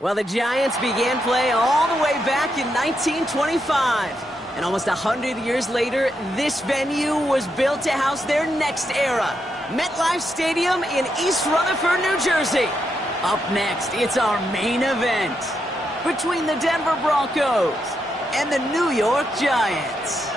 Well, the Giants began play all the way back in 1925. And almost 100 years later, this venue was built to house their next era. MetLife Stadium in East Rutherford, New Jersey. Up next, it's our main event between the Denver Broncos and the New York Giants.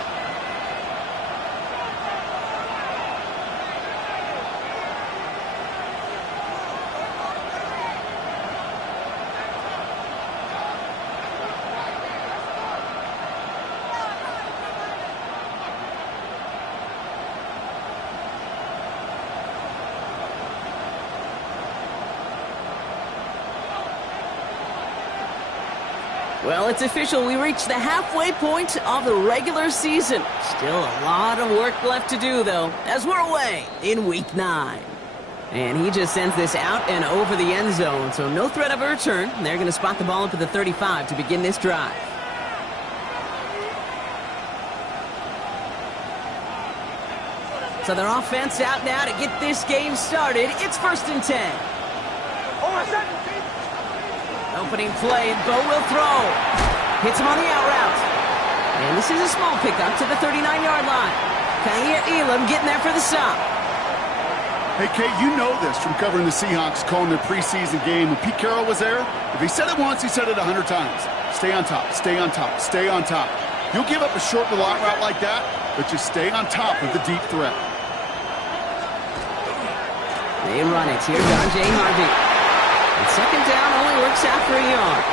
Well, it's official. We reached the halfway point of the regular season. Still a lot of work left to do, though, as we're away in Week 9. And he just sends this out and over the end zone, so no threat of a return. They're going to spot the ball up at the 35 to begin this drive. So their offense out now to get this game started. It's 1st and 10. Opening play, and Bo will throw. Hits him on the out route. And this is a small pickup to the 39-yard line. Kaiir Elam getting there for the stop. Hey, Kate, you know this from covering the Seahawks, calling their preseason game. When Pete Carroll was there, if he said it once, he said it 100 times. Stay on top, stay on top, stay on top. You'll give up a short to long route like that, but just stay on top of the deep threat. They run it. Here's J. Harvey. And 2nd down only works out for a yard.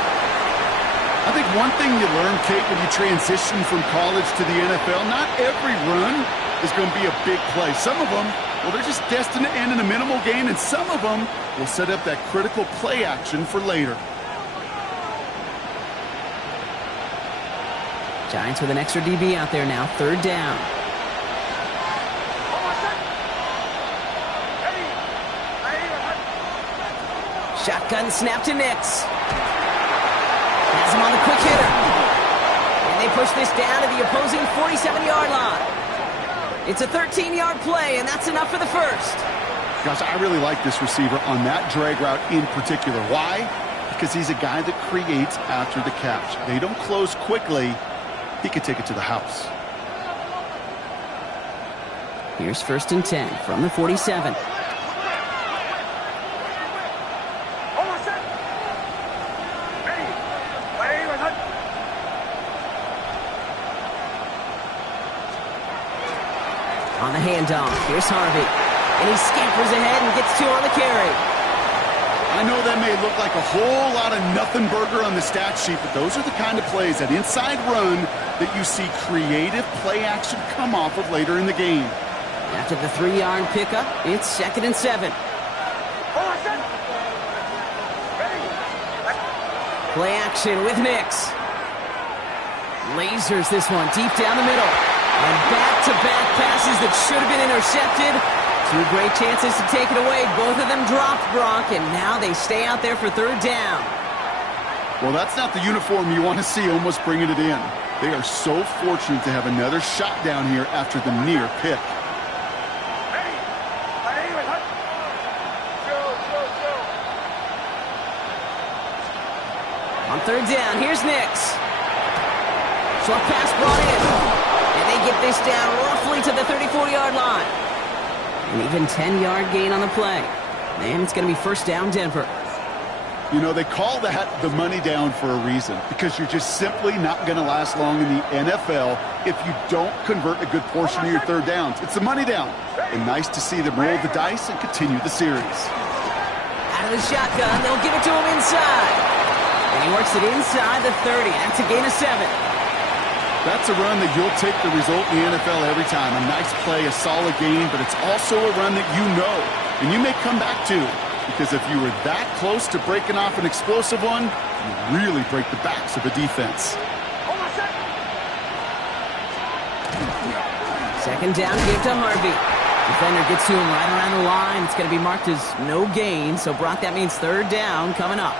I think one thing you learn, Kate, when you transition from college to the NFL, not every run is going to be a big play. Some of them, well, they're just destined to end in a minimal gain, and some of them will set up that critical play action for later. Giants with an extra DB out there now. 3rd down. Shotgun snap to Nix. Has him on the quick hitter. And they push this down to the opposing 47-yard line. It's a 13-yard play, and that's enough for the first. Gosh, I really like this receiver on that drag route in particular. Why? Because he's a guy that creates after the catch. They don't close quickly. He could take it to the house. Here's 1st and 10 from the 47. On the handoff, here's Harvey. And he scampers ahead and gets 2 on the carry. I know that may look like a whole lot of nothing burger on the stat sheet, but those are the kind of plays, that inside run, that you see creative play action come off of later in the game. After the 3-yard pickup, it's 2nd and 7. Play action with Nix. Lasers this one deep down the middle. And back-to-back passes that should have been intercepted. 2 great chances to take it away. Both of them dropped, Brock, and now they stay out there for 3rd down. Well, that's not the uniform you want to see almost bringing it in. They are so fortunate to have another shot down here after the near pick. On 3rd down, here's Nix. Short pass brought in. And they get this down roughly to the 34-yard line. An even 10-yard gain on the play. And it's going to be 1st down, Denver. You know, they call that the money down for a reason, because you're just simply not going to last long in the NFL if you don't convert a good portion of your 3rd downs. It's the money down. And nice to see them roll the dice and continue the series. Out of the shotgun, they'll give it to him inside. And he works it inside the 30. That's a gain of 7. That's a run that you'll take the result in the NFL every time. A nice play, a solid game, but it's also a run that you know and you may come back to, because if you were that close to breaking off an explosive one, you really break the backs of a defense. 2nd down, give to Harvey. Defender gets to him right around the line. It's going to be marked as no gain, so Brock, that means 3rd down coming up.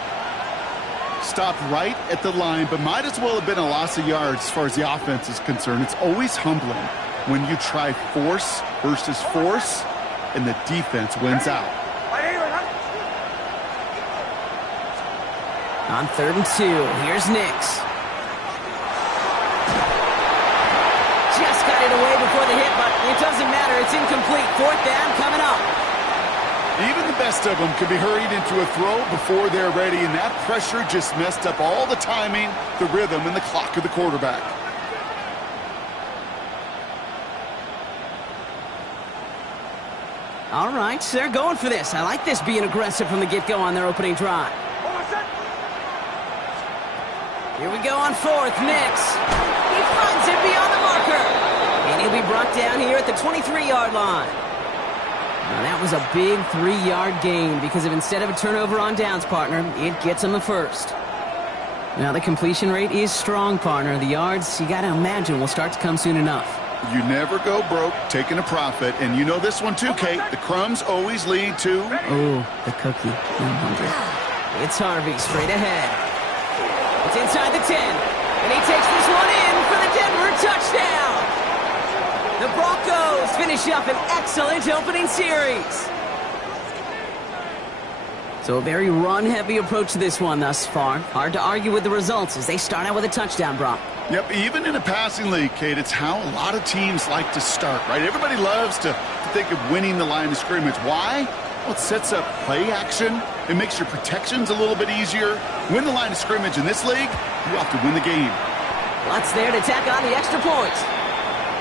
Stopped right at the line, but might as well have been a loss of yards as far as the offense is concerned. It's always humbling when you try force versus force and the defense wins out. On 3rd and 2, here's Nix. Just got it away before the hit, but it doesn't matter. It's incomplete. 4th down coming up. Even the best of them can be hurried into a throw before they're ready, and that pressure just messed up all the timing, the rhythm, and the clock of the quarterback. All right, they're going for this. I like this being aggressive from the get-go on their opening drive. Here we go on 4th, Nix. He finds it beyond the marker. And he'll be brought down here at the 23-yard line. Now, that was a big 3-yard gain because if instead of a turnover on downs, partner, it gets him the first. Now, the completion rate is strong, partner. The yards, you got to imagine, will start to come soon enough. You never go broke taking a profit, and you know this one too, Kate. The crumbs always lead to... Oh, the cookie. I'm hungry. It's Harvey straight ahead. It's inside the 10, and he takes this one in for the Denver touchdown. The Broncos finish up an excellent opening series. So a very run-heavy approach to this one thus far. Hard to argue with the results as they start out with a touchdown, Brock. Yep, even in a passing league, Kate, it's how a lot of teams like to start, right? Everybody loves to think of winning the line of scrimmage. Why? Well, it sets up play action. It makes your protections a little bit easier. Win the line of scrimmage in this league, you have to win the game. Lutz there to tack on the extra point.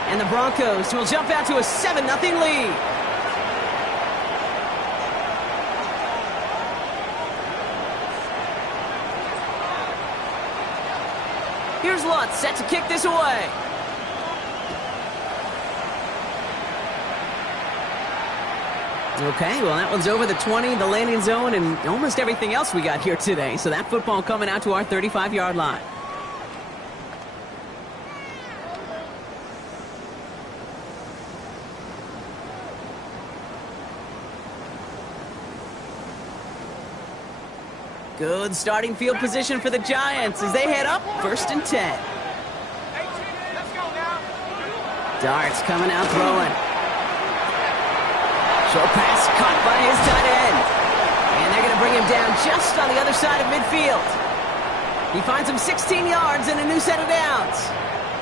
And the Broncos will jump out to a 7-0 lead. Here's Lutz set to kick this away. Okay, well, that one's over the 20, the landing zone, and almost everything else we got here today. So that football coming out to our 35-yard line. Good starting field position for the Giants as they head up 1st and 10. Darts coming out throwing. Short pass caught by his tight end. And they're going to bring him down just on the other side of midfield. He finds him 16 yards and a new set of downs.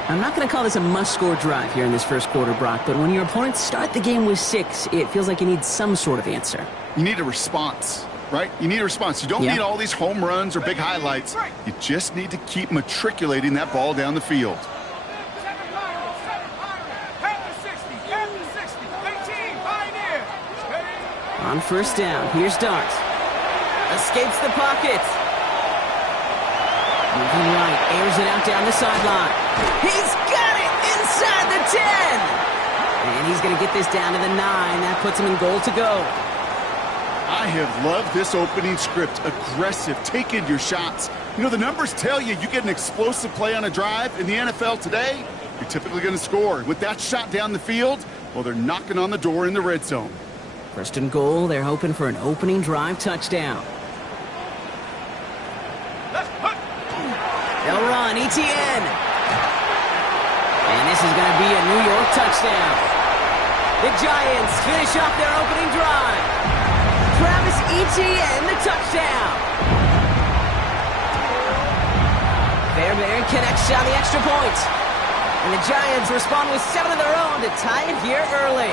I'm not going to call this a must-score drive here in this first quarter, Brock, but when your opponents start the game with 6, it feels like you need some sort of answer. You need a response, right? You need a response. You don't need all these home runs or big highlights. You just need to keep matriculating that ball down the field. On 1st down, here's Dart. Escapes the pocket. Moving right, airs it out down the sideline. He's got it inside the 10. And he's going to get this down to the 9. That puts him in goal to go. I have loved this opening script. Aggressive, taking your shots. You know, the numbers tell you get an explosive play on a drive in the NFL today, you're typically going to score. With that shot down the field, well, they're knocking on the door in the red zone. 1st and goal, they're hoping for an opening drive touchdown. They'll run, ETN. And this is going to be a New York touchdown. The Giants finish off their opening drive. Travis Etienne, the touchdown. Fairbairn connects on the extra point. And the Giants respond with 7 of their own to tie it here early.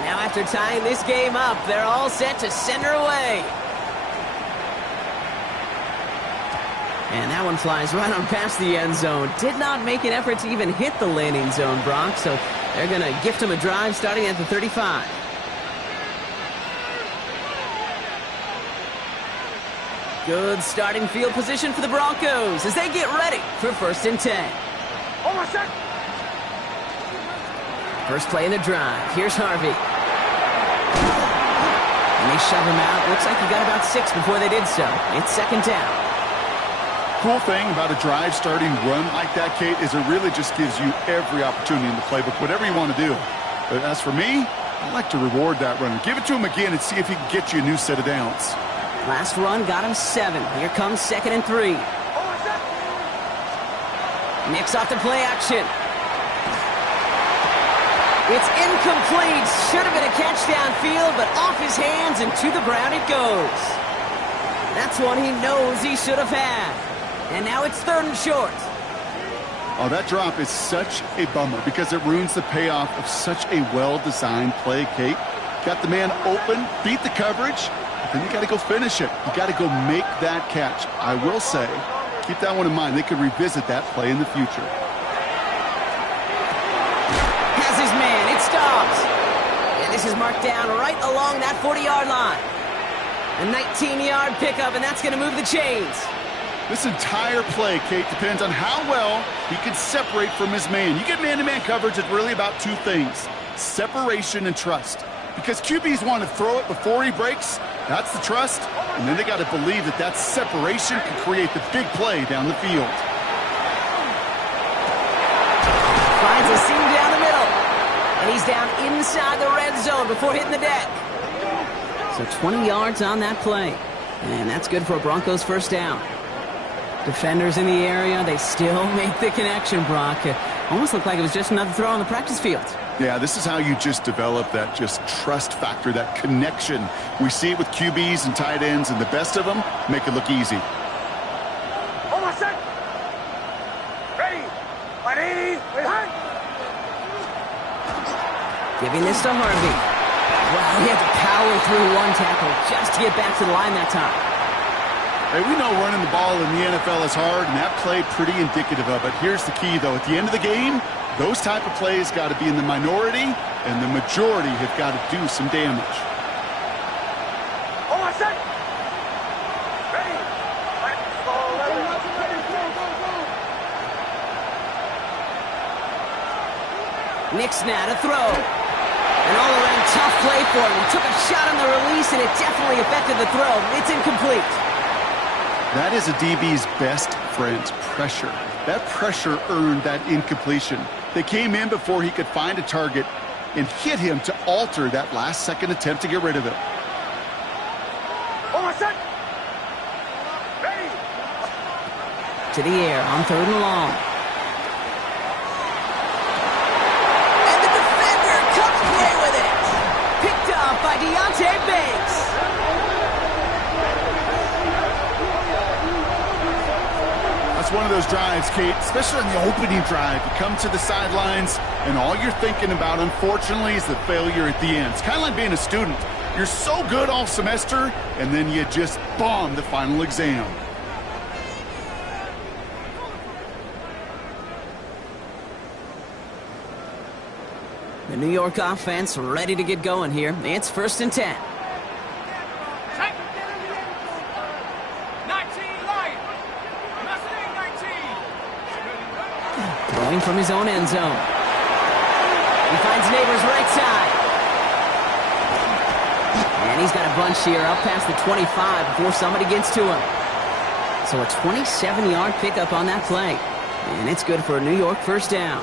Now after tying this game up, they're all set to send her away. And that one flies right on past the end zone. Did not make an effort to even hit the landing zone, Brock. So they're going to gift him a drive starting at the 35. Good starting field position for the Broncos as they get ready for 1st and 10. First play of the drive. Here's Harvey. And they shove him out. Looks like he got about 6 before they did so. It's 2nd down. Cool thing about a drive starting run like that, Kate, is it really just gives you every opportunity in the playbook, whatever you want to do. But as for me, I like to reward that runner. Give it to him again and see if he can get you a new set of downs. Last run got him 7. Here comes 2nd and 3. Nix off the play action. It's incomplete. Should have been a catch downfield, but off his hands and to the ground it goes. That's one he knows he should have had. And now it's 3rd and short. Oh, that drop is such a bummer because it ruins the payoff of such a well-designed play, Kate. Got the man open, beat the coverage, but then you got to go finish it. You got to go make that catch. I will say, keep that one in mind. They could revisit that play in the future. Has his man. It stops. And this is marked down right along that 40-yard line. A 19-yard pickup, and that's going to move the chains. This entire play, Kate, depends on how well he can separate from his man. You get man-to-man coverage, it's really about 2 things: separation and trust. Because QBs want to throw it before he breaks, that's the trust, and then they got to believe that that separation can create the big play down the field. Finds a seam down the middle, and he's down inside the red zone before hitting the deck. So 20 yards on that play, and that's good for a Broncos first down. Defenders in the area, they still make the connection, Brock. It almost looked like it was just another throw on the practice field. Yeah, this is how you just develop that just trust factor, that connection. We see it with QBs and tight ends, and the best of them make it look easy. Hold on, set. Ready. Ready. Ready. Giving this to Harvey. Wow, he had to power through one tackle just to get back to the line that time. Hey, we know running the ball in the NFL is hard, and that play pretty indicative of it. Here's the key, though. At the end of the game, those type of plays got to be in the minority, and the majority have got to do some damage. Hold on, set. Ready. Nick Snad, a throw. An all-around tough play for him. He took a shot on the release, and it definitely affected the throw. It's incomplete. That is a DB's best friend, pressure. That pressure earned that incompletion. They came in before he could find a target and hit him to alter that last-second attempt to get rid of it. Hold on, set. Ready. To the air on 3rd and long. And the defender comes away with it. Picked up by Deontay Banks. That's one of those drives, Kate, especially in the opening drive. You come to the sidelines, and all you're thinking about, unfortunately, is the failure at the end. It's kind of like being a student. You're so good all semester, and then you just bomb the final exam. The New York offense ready to get going here. It's 1st and 10. Throwing from his own end zone. He finds Neighbors right side. And he's got a bunch here up past the 25 before somebody gets to him. So a 27-yard pickup on that play. And it's good for a New York first down.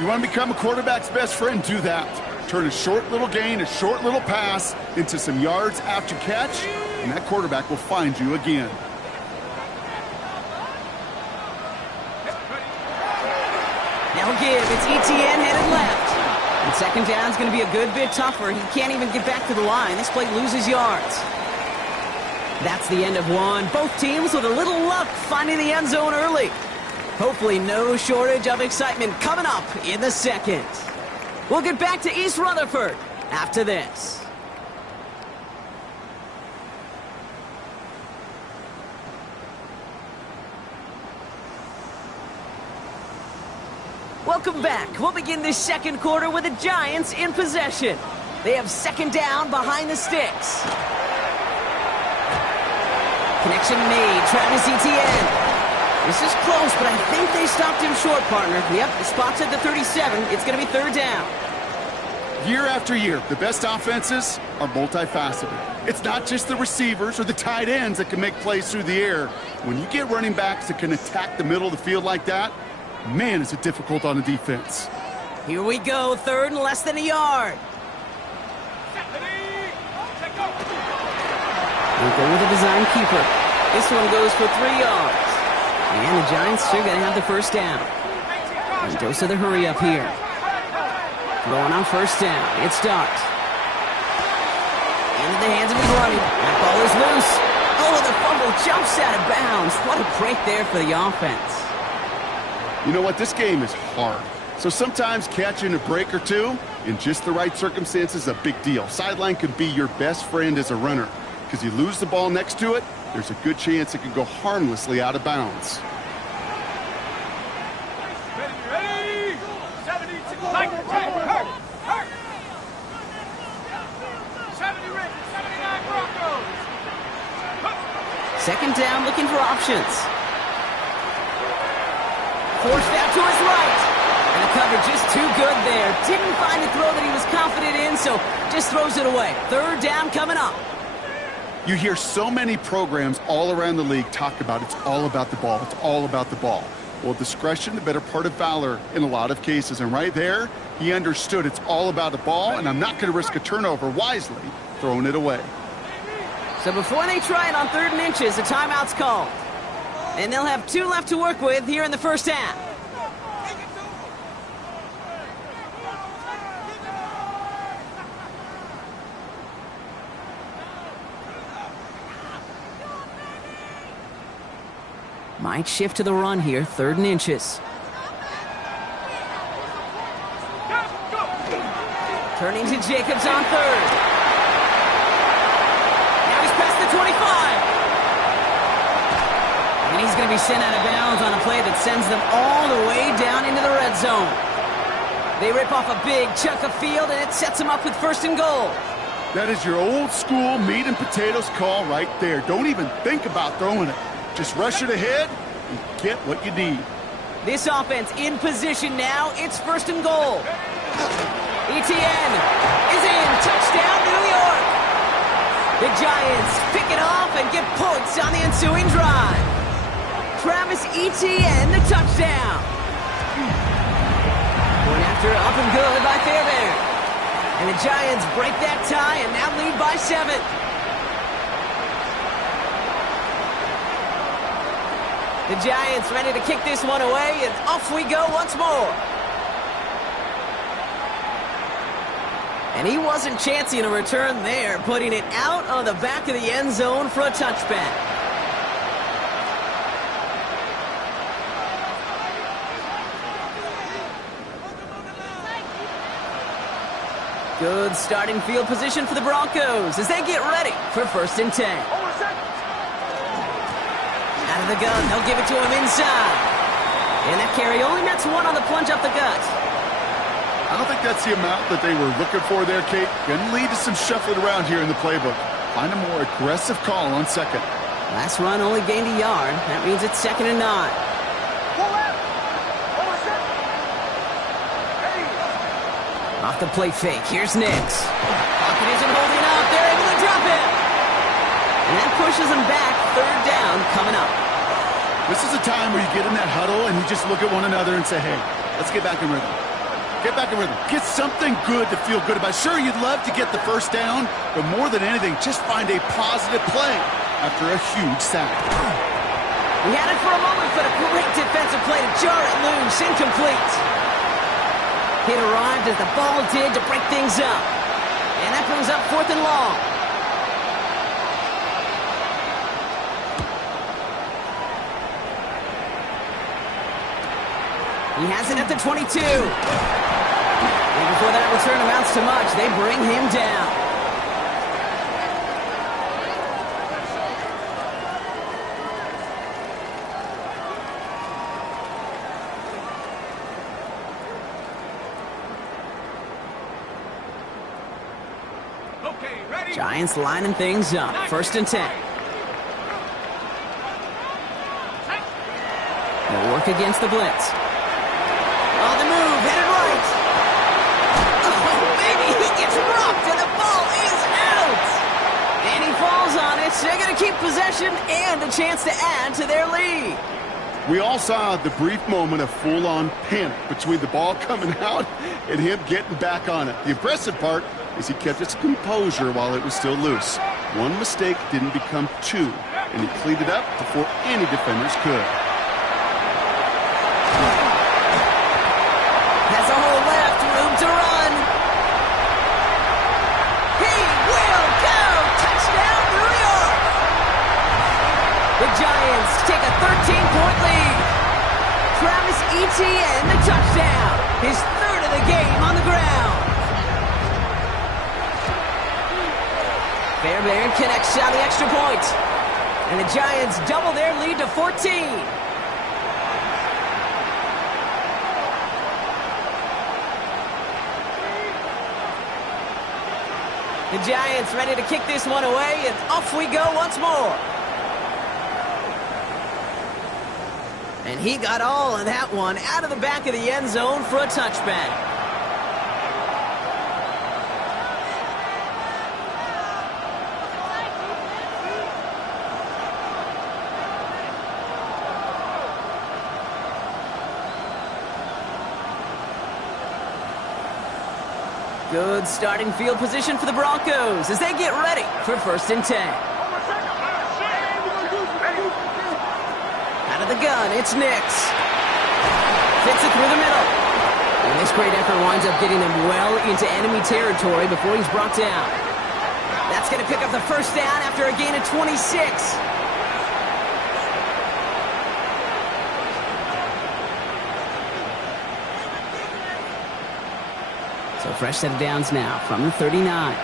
You want to become a quarterback's best friend, do that. Turn a short little gain, a short little pass into some yards after catch, and that quarterback will find you again. Now give. It's ETN headed left. And 2nd down's going to be a good bit tougher. He can't even get back to the line. This play loses yards. That's the end of one. Both teams with a little luck finding the end zone early. Hopefully no shortage of excitement coming up in the 2nd. We'll get back to East Rutherford after this. Welcome back. We'll begin this 2nd quarter with the Giants in possession. They have 2nd down behind the sticks. Connection made. Travis Etienne. This is close, but I think they stopped him short, partner. Yep, the spot's at the 37. It's going to be 3rd down. Year after year, the best offenses are multifaceted. It's not just the receivers or the tight ends that can make plays through the air. When you get running backs that can attack the middle of the field like that, man, is it difficult on the defense. Here we go, 3rd and less than a yard. We'll go with a design keeper. This one goes for 3 yards. And the Giants are going to have the first down. And dose of the hurry up here. Throwing on first down. It starts. Into the hands of his running. That ball is loose. Oh, the fumble jumps out of bounds. What a break there for the offense. You know what? This game is hard. So sometimes catching a break or two in just the right circumstances is a big deal. Sideline could be your best friend as a runner, because you lose the ball next to it, there's a good chance it could go harmlessly out of bounds. Ready? 72. Like, hurt. 70 Rangers, 79 Broncos. Second down, looking for options. Forced out to his right. And the coverage just too good there. Didn't find a throw that he was confident in, so just throws it away. Third down coming up. You hear so many programs all around the league talk about it's all about the ball. It's all about the ball. Well, discretion, the better part of valor in a lot of cases. And right there, he understood it's all about the ball, and I'm not going to risk a turnover wisely, throwing it away. So before they try it on 3rd and inches, a timeout's called. And they'll have 2 left to work with here in the first half. Might shift to the run here, 3rd and inches. Turning to Jacobs on 3rd. Now he's past the 25. And he's going to be sent out of bounds on a play that sends them all the way down into the red zone. They rip off a big chunk of field, and it sets them up with 1st and goal. That is your old school meat and potatoes call right there. Don't even think about throwing it. Just rush it ahead and get what you need. This offense in position now. It's 1st and goal. Etienne is in. Touchdown, New York. The Giants pick it off and get points on the ensuing drive. Travis Etienne, the touchdown. Going after up and good by Fairbairn. And the Giants break that tie and now lead by 7. The Giants ready to kick this one away, and off we go once more. And he wasn't chancing a return there, putting it out on the back of the end zone for a touchback. Good starting field position for the Broncos as they get ready for 1st and 10. Out of the gun, they'll give it to him inside. And that carry only nets 1 on the plunge up the gut. I don't think that's the amount that they were looking for there, Kate. Going to lead to some shuffling around here in the playbook. Find a more aggressive call on 2nd. Last run only gained a yard. That means it's 2nd and 9. Off the play fake, here's Nix. Pocket isn't holding up, they're able to drop him. And that pushes them back, 3rd down coming up. This is a time where you get in that huddle and you just look at one another and say, hey, let's get back in rhythm. Get back in rhythm. Get something good to feel good about. Sure, you'd love to get the 1st down, but more than anything, just find a positive play after a huge sack. We had it for a moment, but a great defensive play to jar it loose, incomplete. Hit arrived as the ball did to break things up. And that brings up 4th and long. He has it at the 22. And before that return amounts to much, they bring him down. Giants lining things up. 1st and 10. They'll work against the blitz. On the move, headed right. Oh, baby, he gets rocked and the ball is out. And he falls on it, so they're going to keep possession and a chance to add to their lead. We all saw the brief moment of full-on panic between the ball coming out and him getting back on it. The impressive part is he kept his composure while it was still loose. One mistake didn't become 2, and he cleaned it up before any defenders could. Has a hole left, room to run. ETN, the touchdown. His third of the game on the ground. Fairbairn connects on the extra point. And the Giants double their lead to 14. The Giants ready to kick this one away, and off we go once more. And he got all of that one out of the back of the end zone for a touchback. Good starting field position for the Broncos as they get ready for 1st and 10. Out of the gun, it's Nix. Fits it through the middle. And this great effort winds up getting them well into enemy territory before he's brought down. That's going to pick up the first down after a gain of 26. So fresh set of downs now from the 39.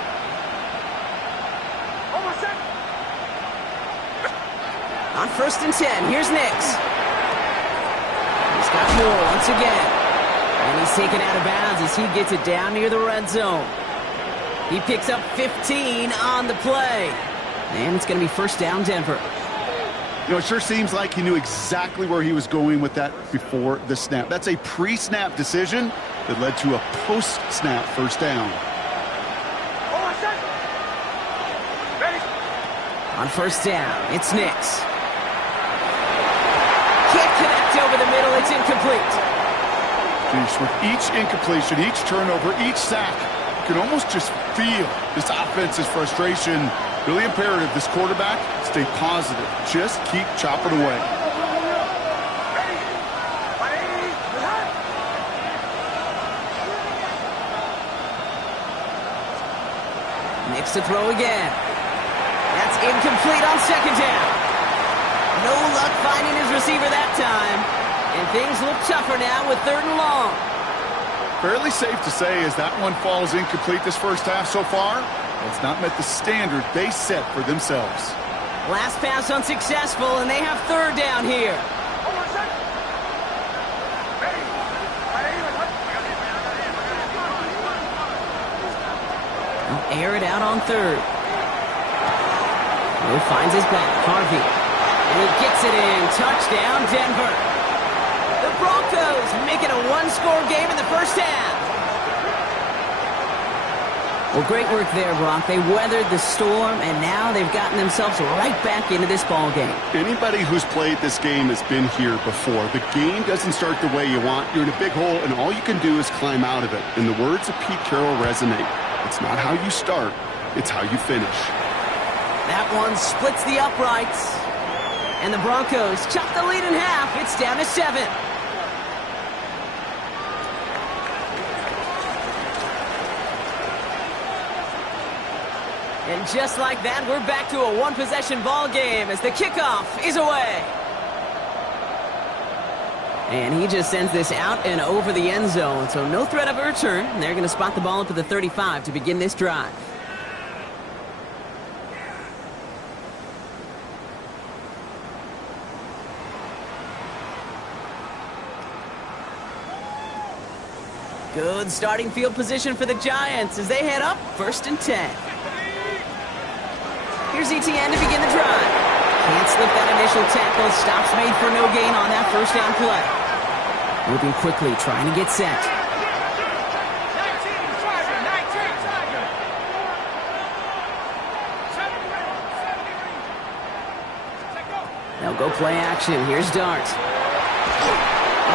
On 1st and 10, here's Nix. He's got more once again. And he's taken out of bounds as he gets it down near the red zone. He picks up 15 on the play. And it's going to be 1st down Denver. You know, it sure seems like he knew exactly where he was going with that before the snap. That's a pre-snap decision that led to a post-snap 1st down. On 1st down, it's Nix. Can't connect over the middle, it's incomplete. Jeez, with each incompletion, each turnover, each sack, you can almost just feel this offense's frustration. Really imperative, this quarterback, stay positive. Just keep chopping away. Nix to throw again. That's incomplete on 2nd down. No luck finding his receiver that time. And things look tougher now with 3rd and long. Fairly safe to say as that one falls incomplete this first half so far, it's not met the standard they set for themselves. Last pass unsuccessful, and they have 3rd down here. They'll air it out on 3rd. He finds his back, Harvey. And he gets it in. Touchdown, Denver. The Broncos making a one-score game in the first half. Well, great work there, Brock. They weathered the storm, and now they've gotten themselves right back into this ball game. Anybody who's played this game has been here before. The game doesn't start the way you want. You're in a big hole, and all you can do is climb out of it. And the words of Pete Carroll resonate. It's not how you start, it's how you finish. That one splits the uprights. And the Broncos chop the lead in half. It's down to 7. And just like that, we're back to a one-possession ball game as the kickoff is away. And he just sends this out and over the end zone, so no threat of a return. They're going to spot the ball up at the 35 to begin this drive. Good starting field position for the Giants as they head up 1st and 10. Here's ETN to begin the drive. Can't slip that initial tackle. Stops made for no gain on that 1st down play. Moving quickly, trying to get set. They'll go play action. Here's Dart.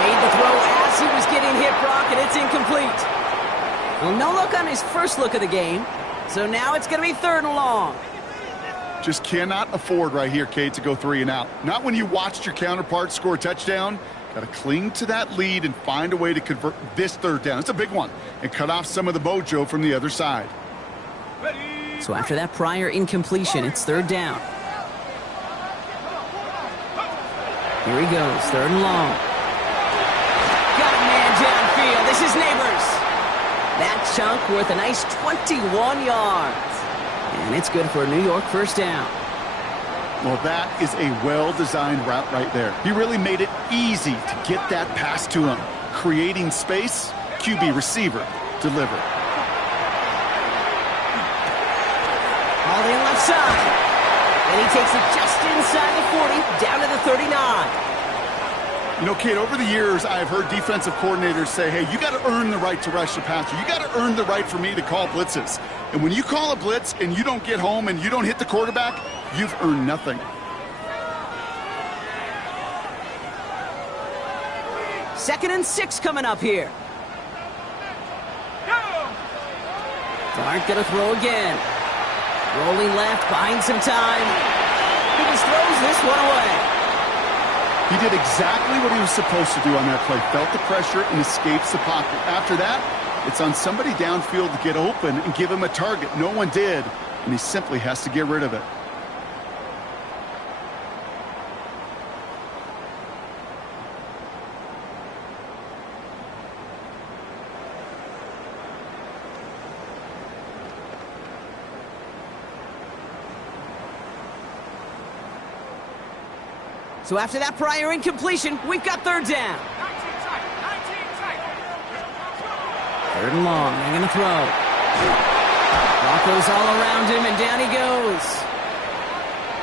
Made the throw as he was getting hit, Brock, and it's incomplete. Well, no look on his first look of the game, so now it's going to be 3rd and long. Just cannot afford right here, Kate, to go 3 and out. Not when you watched your counterpart score a touchdown. Got to cling to that lead and find a way to convert this 3rd down. It's a big one. And cut off some of the mojo from the other side. So after that prior incompletion, it's 3rd down. Here he goes, 3rd and long. this is Neighbors. That chunk worth a nice 21 yards. And it's good for a New York first down. Well, that is a well-designed route right there. He really made it easy to get that pass to him. Creating space, QB receiver, deliver. All in left side. And he takes it just inside the 40, down to the 39. You know, Kate, over the years, I've heard defensive coordinators say, hey, you got to earn the right to rush the passer. You got to earn the right for me to call blitzes. And when you call a blitz and you don't get home and you don't hit the quarterback, you've earned nothing. Second and 6 coming up here. Dart gonna throw again. Rolling left, buying some time. He just throws this one away. He did exactly what he was supposed to do on that play. Felt the pressure and escapes the pocket. After that, it's on somebody downfield to get open and give him a target. No one did, and he simply has to get rid of it. So after that prior incompletion, we've got third down. 19 tight. Third and long, they're going to throw. Broncos all around him, and down he goes.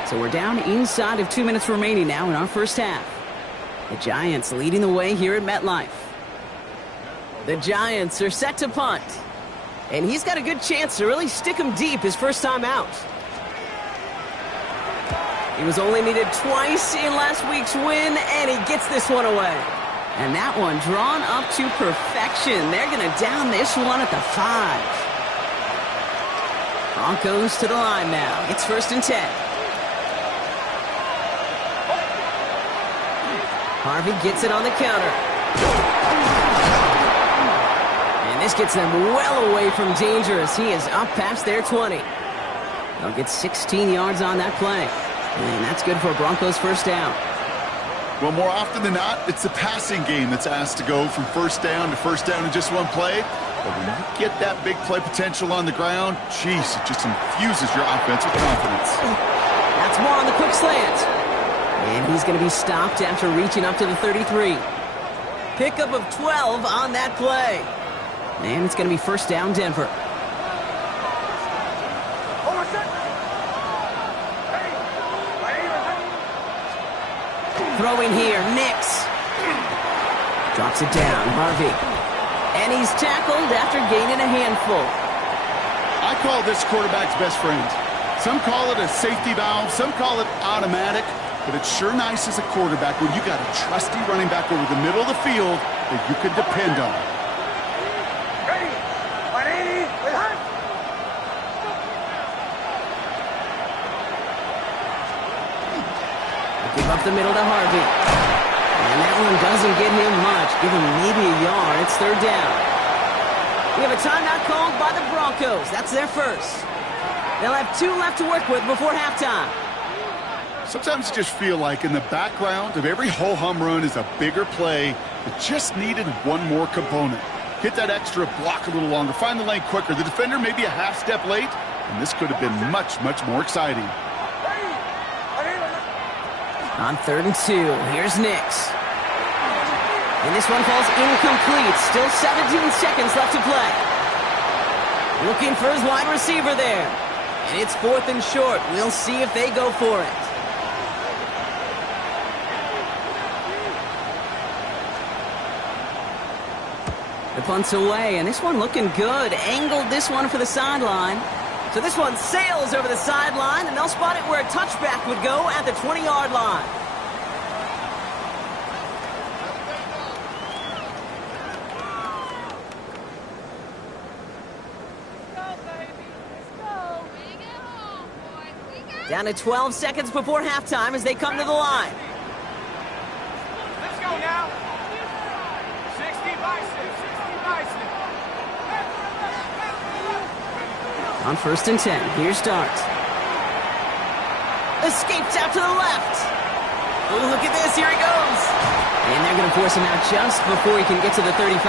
So we're down inside of 2 minutes remaining now in our first half. The Giants leading the way here at MetLife. The Giants are set to punt. And he's got a good chance to really stick him deep his first time out. He was only needed twice in last week's win, and he gets this one away. And that one drawn up to perfection. They're going to down this one at the 5. Broncos to the line now. It's first and 10. Harvey gets it on the counter. And this gets them well away from danger as he is up past their 20. They'll get 16 yards on that play. And that's good for a Broncos first down. Well, more often than not, it's the passing game that's asked to go from first down to first down in just one play. But when you get that big play potential on the ground, geez, it just infuses your offense with confidence. That's more on the quick slant. And he's going to be stopped after reaching up to the 33. Pickup of 12 on that play. And it's going to be first down Denver. Throwing here, Nix. Drops it down, Harvey. And he's tackled after gaining a handful. I call this quarterback's best friend. Some call it a safety valve, some call it automatic, but it's sure nice as a quarterback when you got a trusty running back over the middle of the field that you can depend on. Ready. 180. Give up the middle to Harvey. And that one doesn't get him much. Give him maybe a yard. It's third down. We have a timeout called by the Broncos. That's their first. They'll have 2 left to work with before halftime. Sometimes you just feel like in the background of every ho-hum run is a bigger play that just needed one more component. Hit that extra block a little longer. Find the lane quicker. The defender may be a half step late, and this could have been much, much more exciting. On third and 2, here's Nix. And this one falls incomplete. Still 17 seconds left to play. Looking for his wide receiver there. And it's fourth and short. We'll see if they go for it. The punt's away, and this one looking good. Angled this one for the sideline. So this one sails over the sideline, and they'll spot it where a touchback would go at the 20-yard line. Down to 12 seconds before halftime as they come to the line. Let's go now. 60 bison. On first and 10, here's Dart. Escapes out to the left. Oh, look at this, here he goes. And they're going to force him out just before he can get to the 35.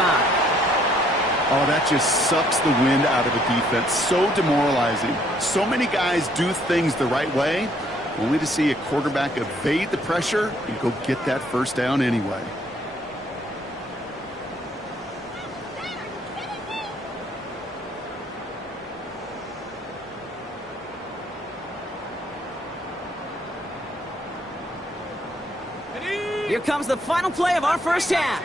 Oh, that just sucks the wind out of a defense. So demoralizing. So many guys do things the right way, only to see a quarterback evade the pressure and go get that first down anyway. Here comes the final play of our first half.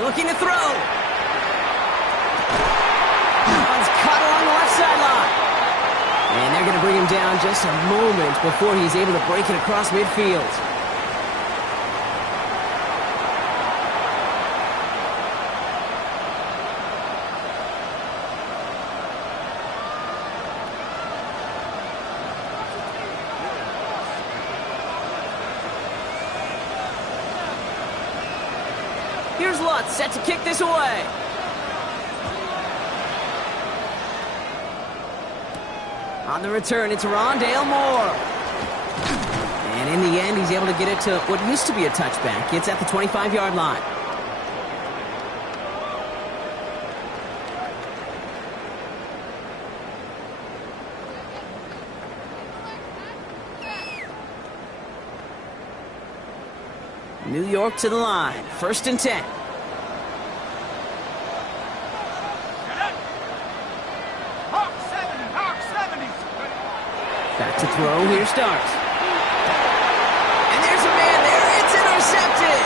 Looking to throw. One's caught along the left sideline. And they're going to bring him down just a moment before he's able to break it across midfield. Here's Lutz, set to kick this away. On the return, it's Rondale Moore. And in the end, he's able to get it to what used to be a touchback. It's at the 25-yard line. New York to the line. 1st and 10. Back to throw. Here starts. And there's a man there. It's intercepted.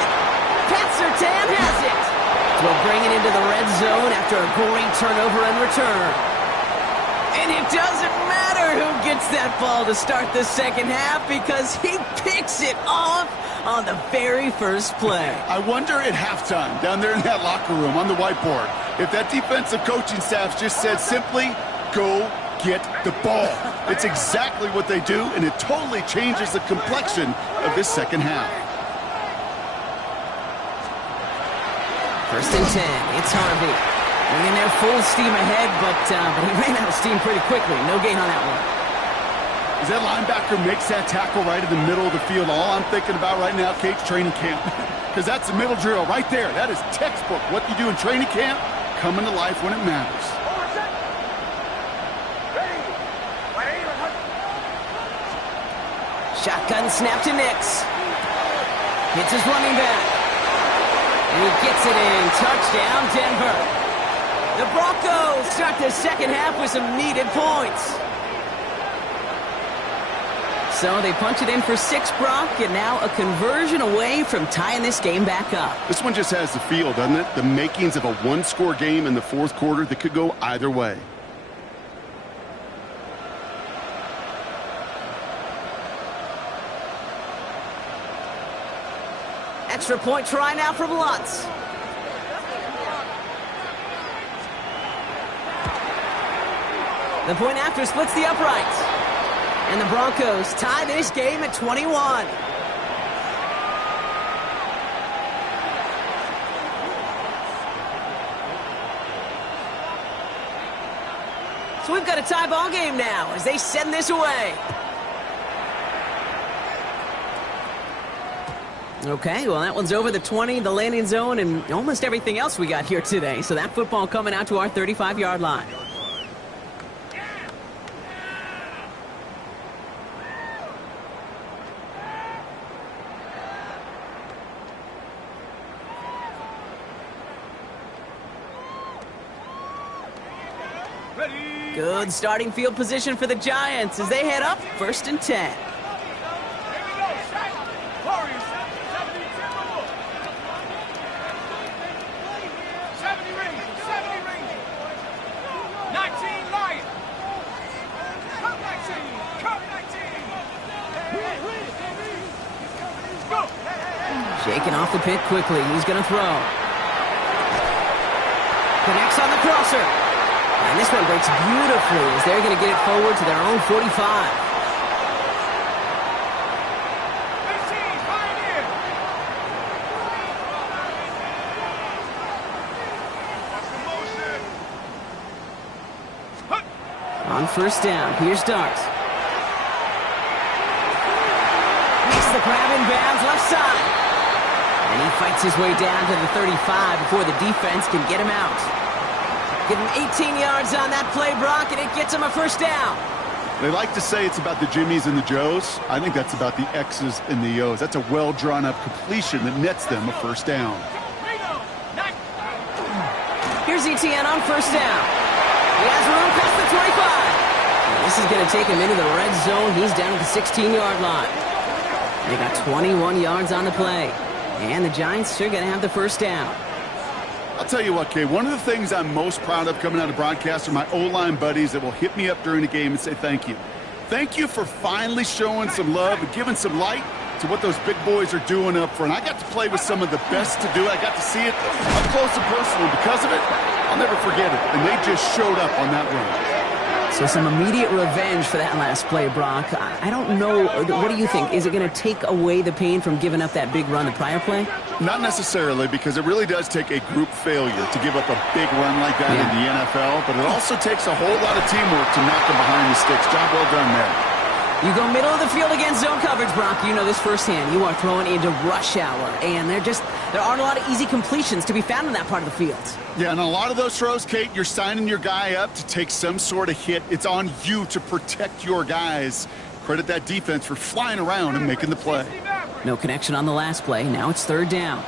Pat Surtain has it. Will bring it into the red zone after a great turnover and return. And it doesn't matter who gets that ball to start the second half because he picks it off on the very first play. I wonder at halftime, down there in that locker room on the whiteboard, if that defensive coaching staff just said simply, go get the ball. It's exactly what they do, and it totally changes the complexion of this second half. 1st and 10. It's Harvey. Bringing their full steam ahead, but he ran out of steam pretty quickly. No gain on that one. As that linebacker makes that tackle right in the middle of the field, all I'm thinking about right now, Kate's training camp. Because that's the middle drill right there. That is textbook. What you do in training camp, coming to life when it matters. Shotgun snap to Nix. Hits his running back. And he gets it in. Touchdown, Denver. The Broncos start the second half with some needed points. So they punch it in for 6, Brock, and now a conversion away from tying this game back up. This one just has the feel, doesn't it? The makings of a one-score game in the fourth quarter that could go either way. Extra point try now from Lutz. The point after splits the uprights. And the Broncos tie this game at 21. So we've got a tie ball game now as they send this away. Okay, well, that one's over the 20, the landing zone, and almost everything else we got here today. So that football coming out to our 35-yard line. Good starting field position for the Giants as they head up 1st and 10. Shaking off the pit quickly. He's going to throw. Connects on the crosser. And this one breaks beautifully as they're going to get it forward to their own 45. On 1st down, here's Starks. grabbing bounds left side. And he fights his way down to the 35 before the defense can get him out. Give him 18 yards on that play, Brock, and it gets him a first down. They like to say it's about the Jimmies and the Joes. I think that's about the X's and the O's. That's a well-drawn-up completion that nets them a first down. Here's ETN on first down. He has room past the 25. This is going to take him into the red zone. He's down at the 16-yard line. They got 21 yards on the play. And the Giants are going to have the first down. I'll tell you what, Kay, one of the things I'm most proud of coming out of broadcast are my O-line buddies that will hit me up during the game and say thank you. Thank you for finally showing some love and giving some light to what those big boys are doing up front. I got to play with some of the best to do it. I got to see it up close and personal. Because of it, I'll never forget it. And they just showed up on that run. So some immediate revenge for that last play, Brock. I don't know. What do you think? Is it going to take away the pain from giving up that big run the prior play? Not necessarily, because it really does take a group failure to give up a big run like that in the NFL. But it also takes a whole lot of teamwork to knock them behind the sticks. Job well done there. You go middle of the field against zone coverage, Brock. You know this firsthand. You are throwing into rush hour, and there aren't a lot of easy completions to be found in that part of the field. Yeah, and a lot of those throws, Kate, you're signing your guy up to take some sort of hit. It's on you to protect your guys. Credit that defense for flying around and making the play. No connection on the last play. Now it's third down.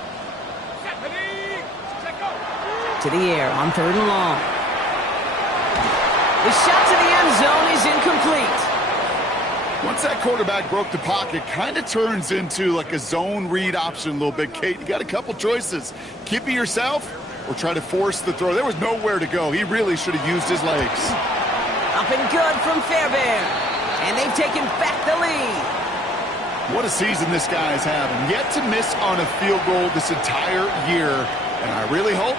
To the air on third and long. The shot to the end zone is incomplete. Once that quarterback broke the pocket, kind of turns into like a zone read option a little bit. Kate, you got a couple choices. Keep it yourself or try to force the throw. There was nowhere to go. He really should have used his legs. Up and good from Fairbairn. And they've taken back the lead. What a season this guy is having. Yet to miss on a field goal this entire year. And I really hope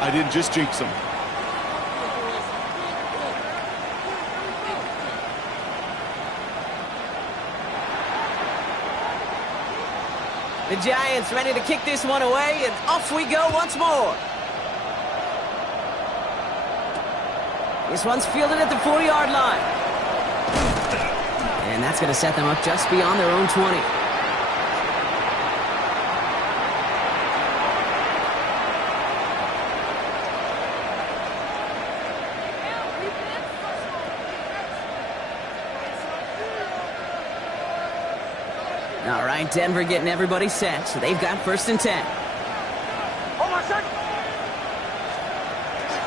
I didn't just jinx him. The Giants ready to kick this one away, and off we go once more. This one's fielded at the 40-yard line. And that's going to set them up just beyond their own 20. All right, Denver getting everybody set, so they've got first and 10.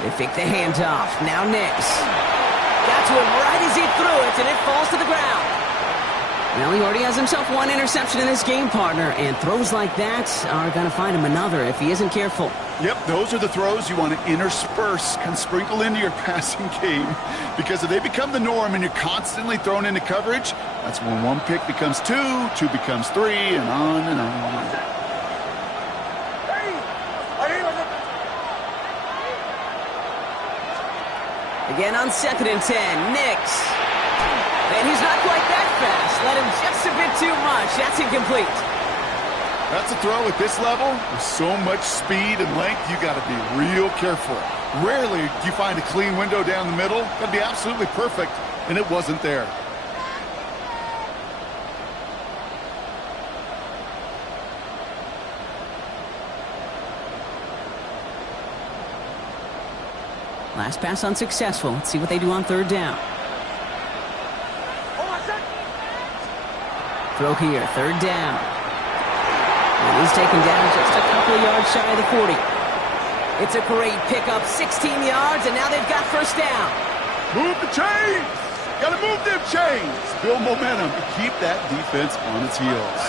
They fake the handoff. Now Nix. Got to him right as he threw it, and it falls to the ground. Well, he already has himself one interception in this game, partner, and throws like that are going to find him another if he isn't careful. Yep, those are the throws you want to intersperse, kind of sprinkle into your passing game. Because if they become the norm and you're constantly thrown into coverage, that's when one pick becomes two, two becomes three, and on and on. Again on second and 10, Nix. And he's not quite that fast. Let him just a bit too much. That's incomplete. That's a throw at this level. With so much speed and length, you got to be real careful. Rarely do you find a clean window down the middle. That'd be absolutely perfect, and it wasn't there. Last pass unsuccessful. Let's see what they do on third down. Throw here, third down. And he's taken down just a couple of yards shy of the 40. It's a great pickup, 16 yards, and now they've got first down. Move the chains! Gotta move them chains! Build momentum and keep that defense on its heels.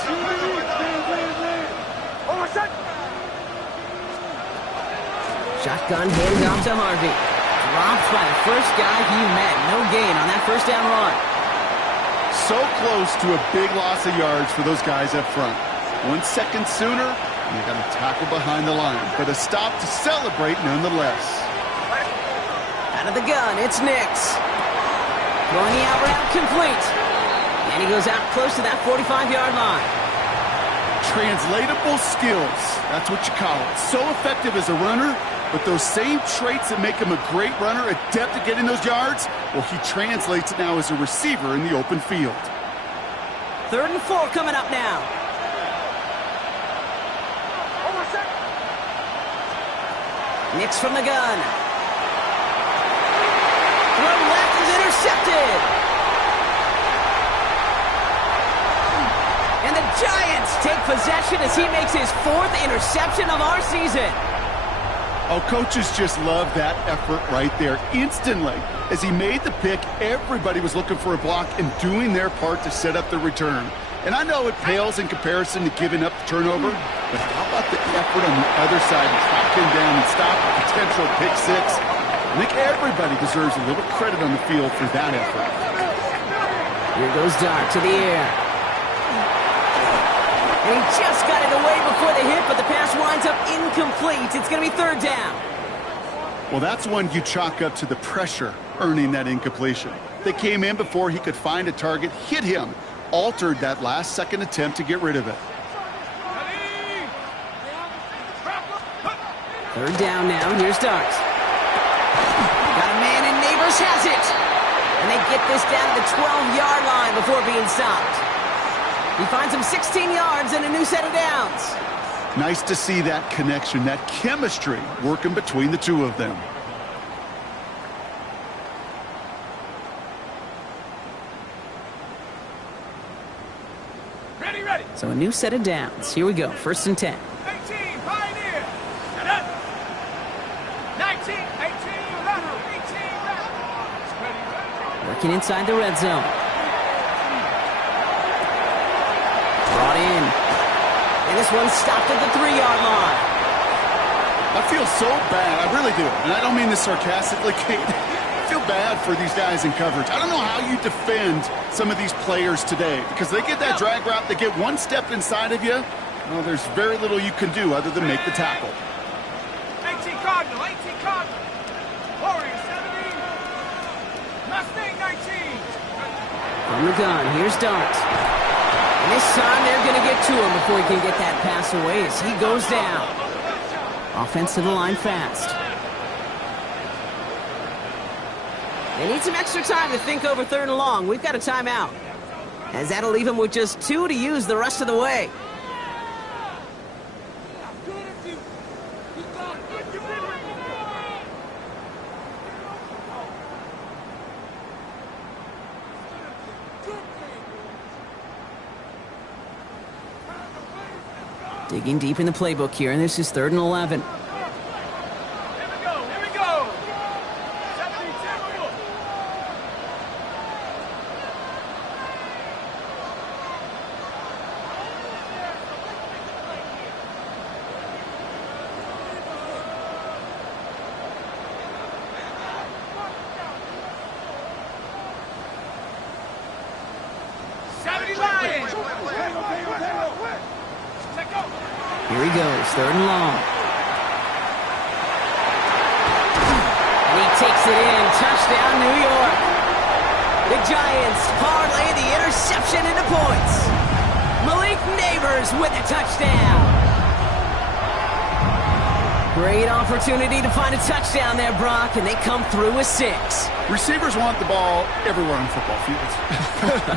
Shotgun handoff to Harvey. Dropped by the first guy he met. No gain on that first down run. So close to a big loss of yards for those guys up front. 1 second sooner, and they got to tackle behind the line. But a stop to celebrate nonetheless. Out of the gun, it's Nix. Throwing the out route complete. And he goes out close to that 45-yard line. Translatable skills. That's what you call it. So effective as a runner, but those same traits that make him a great runner, adept at getting those yards, well, he translates it now as a receiver in the open field. 3rd and 4 coming up now. Nicks from the gun. Throw left is intercepted. And the Giants take possession as he makes his 4th interception of our season. Oh, coaches just love that effort right there. Instantly, as he made the pick, everybody was looking for a block and doing their part to set up the return. And I know it pales in comparison to giving up the turnover, but how about the effort on the other side to track him down and stop a potential pick six? I think everybody deserves a little credit on the field for that effort. Here goes Dart to the air. And he just got it away before the hit, but the pass winds up incomplete. It's going to be 3rd down. Well, that's one you chalk up to the pressure earning that incompletion. They came in before he could find a target, hit him, altered that last-second attempt to get rid of it. 3rd down now. Here's Dart. Got a man, and Neighbors has it. And they get this down to the 12-yard line before being stopped. He finds him 16 yards and a new set of downs. Nice to see that connection, that chemistry working between the two of them. Ready. So a new set of downs. Here we go. 1st and 10. 18, Pioneer. Set up. 19, 18, 11, 18, Working inside the red zone. Brought in. And this one stopped at the 3-yard line. I feel so bad. I really do. And I don't mean this sarcastically, Kate. I feel bad for these guys in coverage. I don't know how you defend some of these players today because they get that drag route, they get one step inside of you. Well, there's very little you can do other than make the tackle. 18 Cardinal, 18 Cardinal. Warrior 70. Mustang 19. From the gun, here's Dart. And this time they're going to get to him before he can get that pass away as he goes down. Offense to the line fast. They need some extra time to think over 3rd and long. We've got a timeout, as that'll leave him with just 2 to use the rest of the way. Digging deep in the playbook here, and this is 3rd and 11. Here we go. 72. Here he goes, 3rd and long. And he takes it in. Touchdown, New York. The Giants parlay the interception into points. Malik Neighbors with a touchdown. Great opportunity to find a touchdown there, Brock, and they come through with 6. Receivers want the ball everywhere on football fields.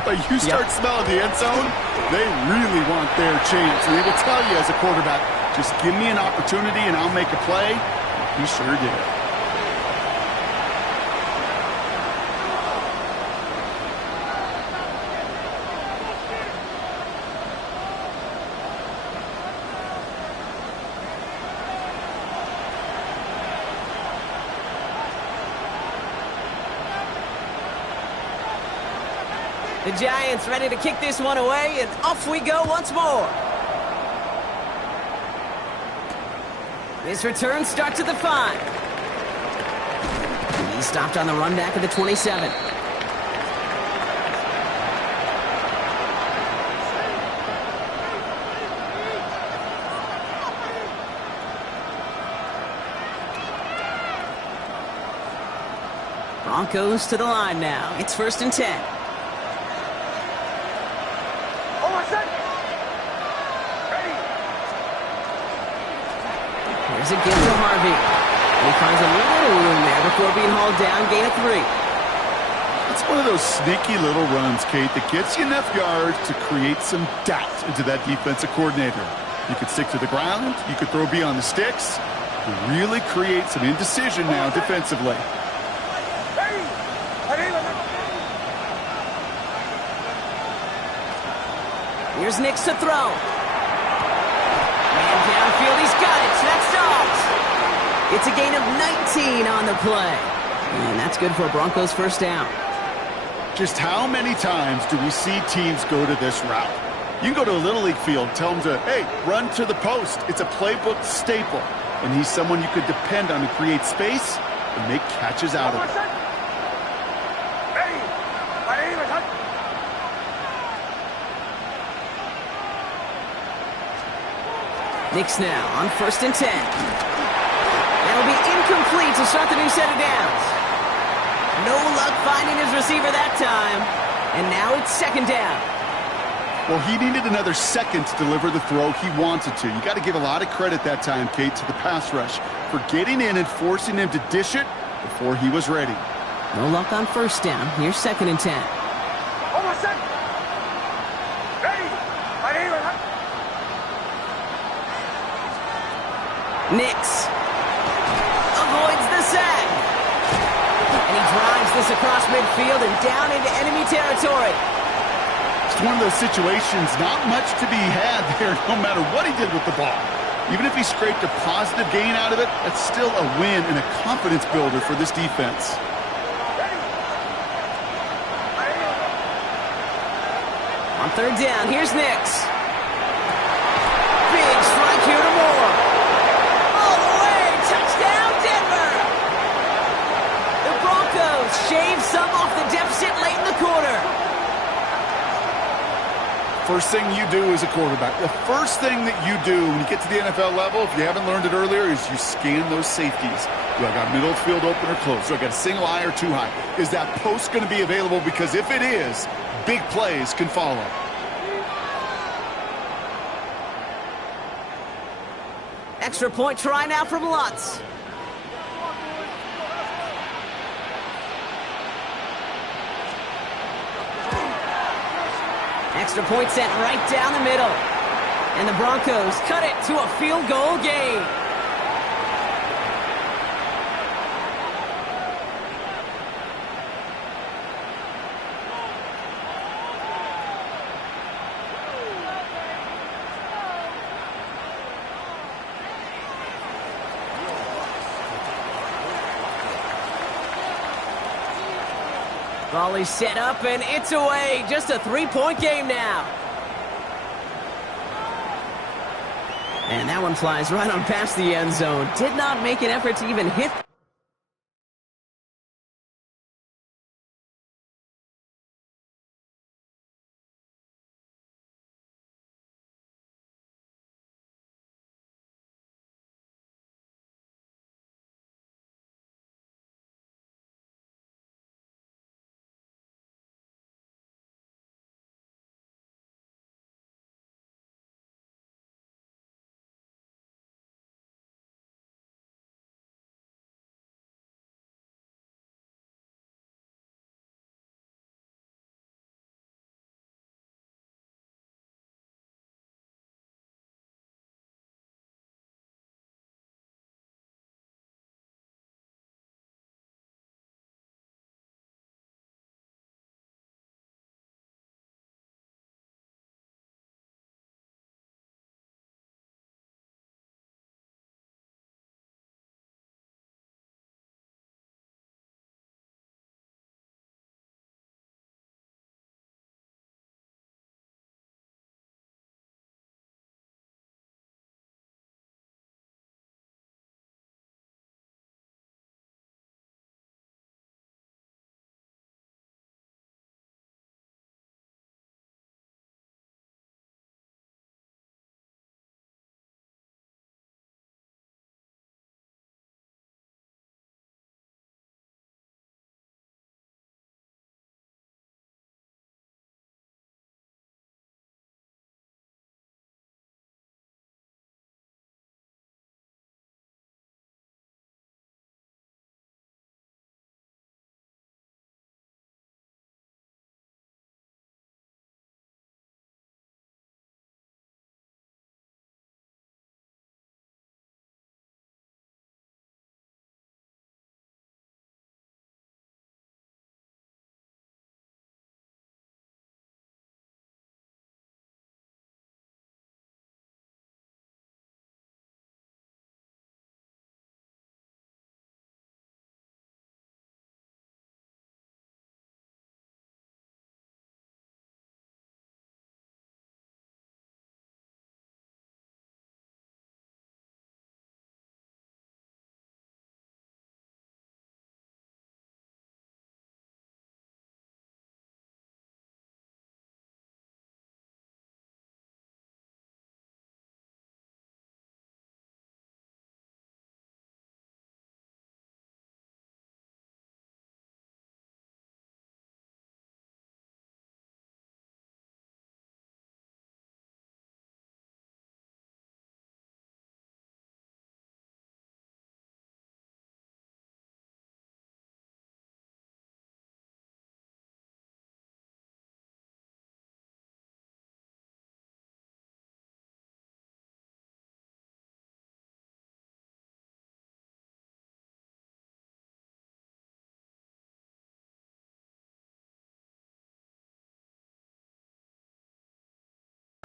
But you start smelling the end zone, they really want their chance. And they will tell you as a quarterback, just give me an opportunity and I'll make a play. He sure did. The Giants ready to kick this one away, and off we go once more. This return starts at the 5. He stopped on the run back at the 27. Broncos to the line now. It's 1st and 10. Here's a give to Harvey. And he finds a little room there before being hauled down. Gain of 3. It's one of those sneaky little runs, Kate, that gets you enough yards to create some doubt into that defensive coordinator. You could stick to the ground. You could throw beyond the sticks. to really create some indecision now defensively. Here's Nix to throw. Man downfield, he's got it. That's Dobbs. It's a gain of 19 on the play. And that's good for a Broncos first down. Just how many times do we see teams go to this route? You can go to a Little League field, tell them to, hey, run to the post. It's a playbook staple. And he's someone you could depend on to create space and make catches out of it. Nix now on 1st and 10. That'll be incomplete to start the new set of downs. No luck finding his receiver that time. And now it's 2nd down. Well, he needed another second to deliver the throw he wanted to. You got to give a lot of credit that time, Kate, to the pass rush for getting in and forcing him to dish it before he was ready. No luck on 1st down. Here's 2nd and 10. Nix avoids the sack. And he drives this across midfield and down into enemy territory. It's one of those situations, not much to be had there no matter what he did with the ball. Even if he scraped a positive gain out of it, that's still a win and a confidence builder for this defense. On 3rd down, here's Nix. Big strike here to Moore. All the way, touchdown Denver! The Broncos shave some off the deficit late in the quarter. First thing you do as a quarterback, the first thing that you do when you get to the NFL level, if you haven't learned it earlier, is you scan those safeties. Do I got middle field open or closed? Do I got a single eye or too high? Is that post going to be available? Because if it is, big plays can follow. Extra point try now from Lutz. Extra point sent right down the middle. And the Broncos cut it to a field goal game. Volley set up, and it's away. Just a 3-point game now. And that one flies right on past the end zone. Did not make an effort to even hit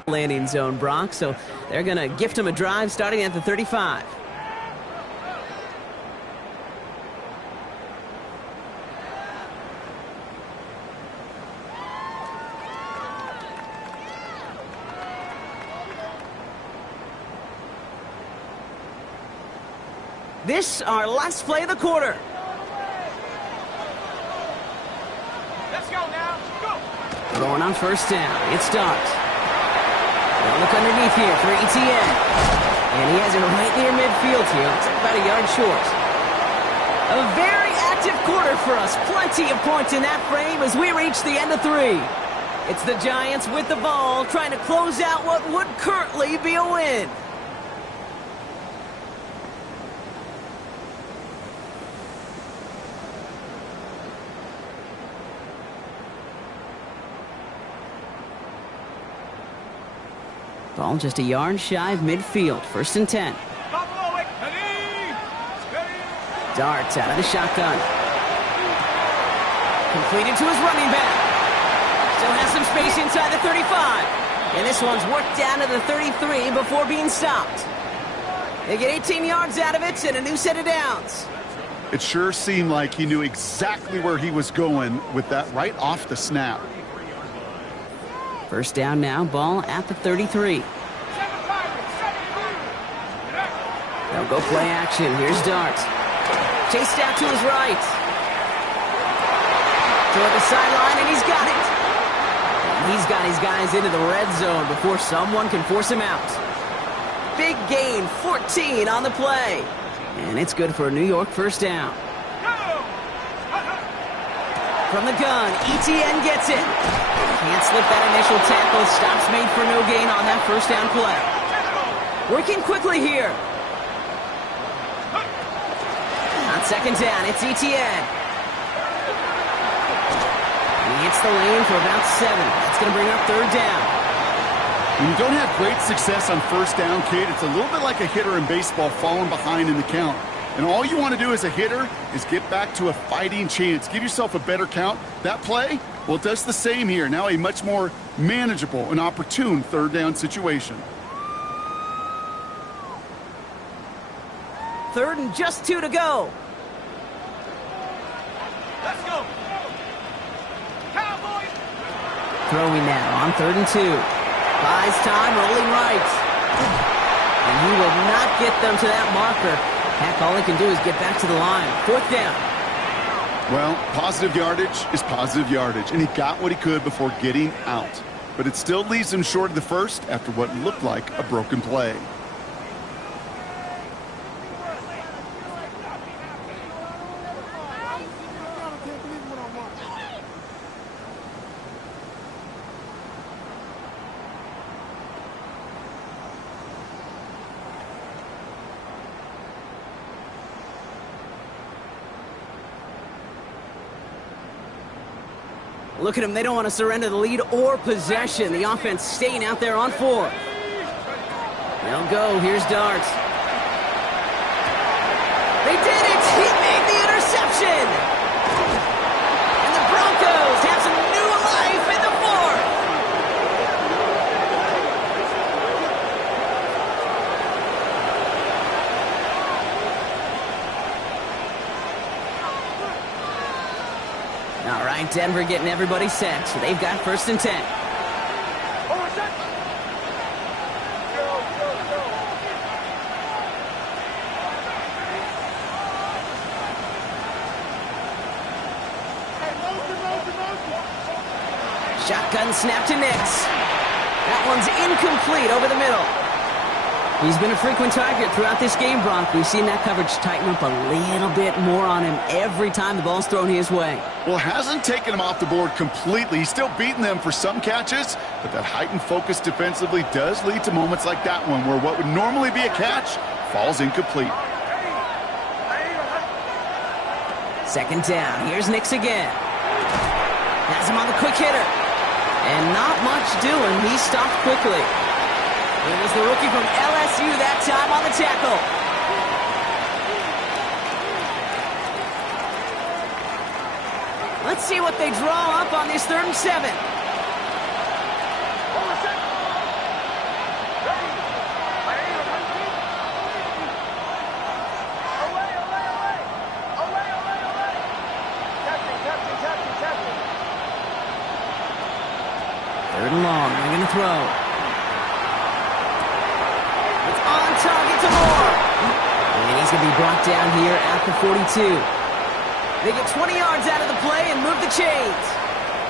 landing zone, Brock, so they're going to gift him a drive starting at the 35. This, our last play of the quarter. Let's go now. Go. Throwing on first down. It starts. They'll look underneath here for ETN. And he has it right near midfield here. It's about a yard short. A very active quarter for us. Plenty of points in that frame as we reach the end of 3. It's the Giants with the ball trying to close out what would currently be a win. Ball just a yard shy of midfield. First and 10. Darts out of the shotgun. Completed to his running back. Still has some space inside the 35. And this one's worked down to the 33 before being stopped. They get 18 yards out of it and a new set of downs. It sure seemed like he knew exactly where he was going with that right off the snap. First down now, ball at the 33. They'll go play action. Here's Darts. Chased out to his right. Toward the sideline, and he's got it. And he's got his guys into the red zone before someone can force him out. Big gain, 14 on the play. And it's good for a New York first down. From the gun, ETN gets it. Can't slip that initial tackle. Stops made for no gain on that first down play. Working quickly here. On second down, it's ETN. He hits the lane for about 7. That's going to bring up third down. When you don't have great success on first down, kid, it's a little bit like a hitter in baseball falling behind in the count. And all you want to do as a hitter is get back to a fighting chance. Give yourself a better count. That play, well, it does the same here. Now a much more manageable and opportune third down situation. Third and just 2 to go. Let's go. Cowboys. Throwing now on 3rd and 2. Buys time, rolling right. And he will not get them to that marker. Heck, all he can do is get back to the line. 4th down. Well, positive yardage is positive yardage, and he got what he could before getting out. But it still leaves him short of the first after what looked like a broken play. Look at them. They don't want to surrender the lead or possession. The offense staying out there on 4. They'll go. Here's Darts. They did it! He made the interception! And the Broncos have some new life in the 4th. All right, Denver getting everybody set, so they've got 1st and 10. Shotgun snap to Nix. That one's incomplete over the middle. He's been a frequent target throughout this game, Brock. We've seen that coverage tighten up a little bit more on him every time the ball's thrown his way. Well, hasn't taken him off the board completely. He's still beating them for some catches, but that heightened focus defensively does lead to moments like that one where what would normally be a catch falls incomplete. 2nd down. Here's Nix again. Has him on the quick hitter. And not much doing. He stopped quickly. It was the rookie from LSU that time on the tackle. Let's see what they draw up on this 3rd and 7. throw. It's on target to Moore. And he's going to be brought down here at the 42. They get 20 yards out of the play and move the chains.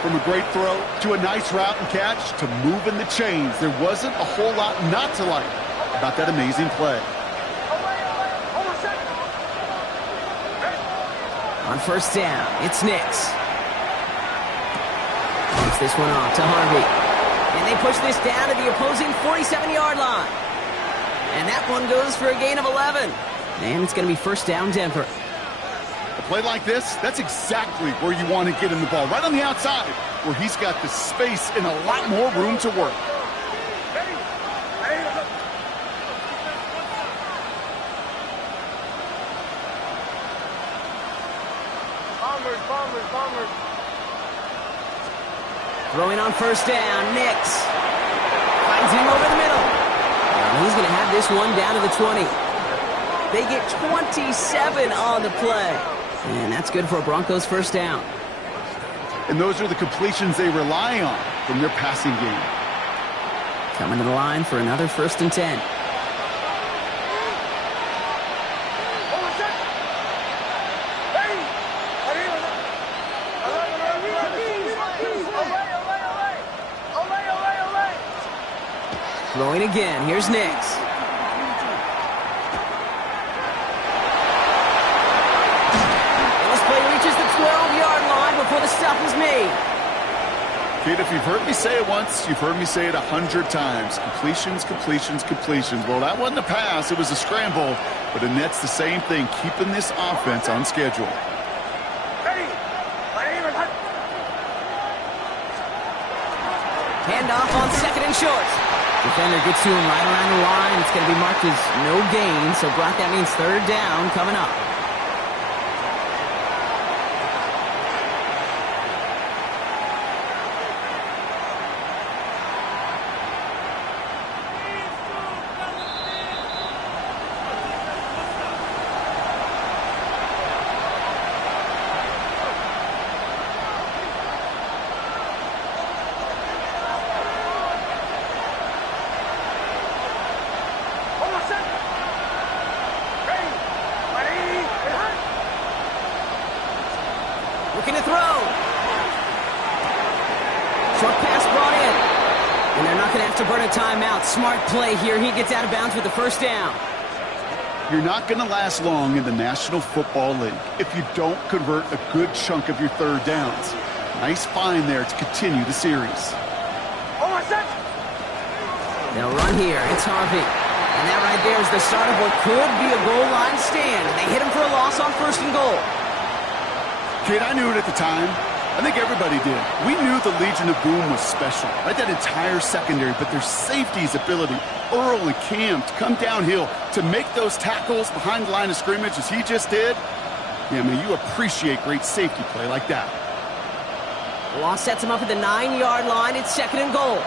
From a great throw to a nice route and catch to moving the chains, there wasn't a whole lot not to like about that amazing play. On first down, it's Nix. Takes this one off to Harvey. And they push this down to the opposing 47-yard line. And that one goes for a gain of 11. And it's going to be first down, Denver. A play like this, that's exactly where you want to get him the ball, right on the outside, where he's got the space and a lot more room to work. Bombers. Throwing on first down, Nix. Finds him over the middle. And he's going to have this one down to the 20. They get 27 on the play. And that's good for a Broncos first down. And those are the completions they rely on from their passing game. Coming to the line for another first and 10. Throwing again. Here's Nix. And this play reaches the 12-yard line before the stop is made. Kid, if you've heard me say it once, you've heard me say it 100 times. Completions. Well, that wasn't a pass. It was a scramble. But it nets the same thing, keeping this offense on schedule. Handoff on second and short. Defender gets to him right around the line. It's going to be marked as no gain. So, Brock, that means third down coming up. Looking to throw. Short pass brought in. And they're not going to have to burn a timeout. Smart play here. He gets out of bounds with the first down. You're not going to last long in the National Football League if you don't convert a good chunk of your third downs. Nice find there to continue the series. They'll run here. It's Harvey. And that right there is the start of what could be a goal line stand. And they hit him for a loss on first and goal. Kid, I knew it at the time. I think everybody did. We knew the Legion of Boom was special, right? That entire secondary, but their safety's ability, Earl and Cam, to come downhill, to make those tackles behind the line of scrimmage as he just did. Yeah, man, you appreciate great safety play like that. The loss sets him up at the 9-yard line. It's second and goal.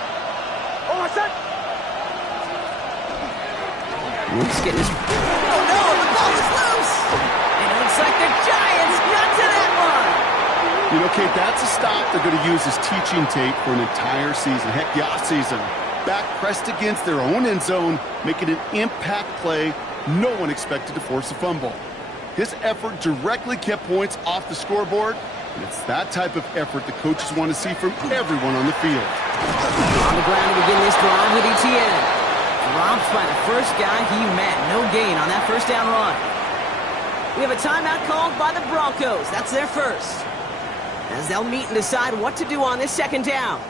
Luke's getting his... Oh, no! The ball is loose! And it looks like the Giants got to that one! You know, Kate, that's a stop they're going to use as teaching tape for an entire season. Heck, the offseason. Back pressed against their own end zone, making an impact play no one expected to force a fumble. His effort directly kept points off the scoreboard, and it's that type of effort the coaches want to see from everyone on the field. On the ground to begin this drive with Etienne. Dropped by the first guy he met. No gain on that first down run. We have a timeout called by the Broncos. That's their first. As they'll meet and decide what to do on this second down.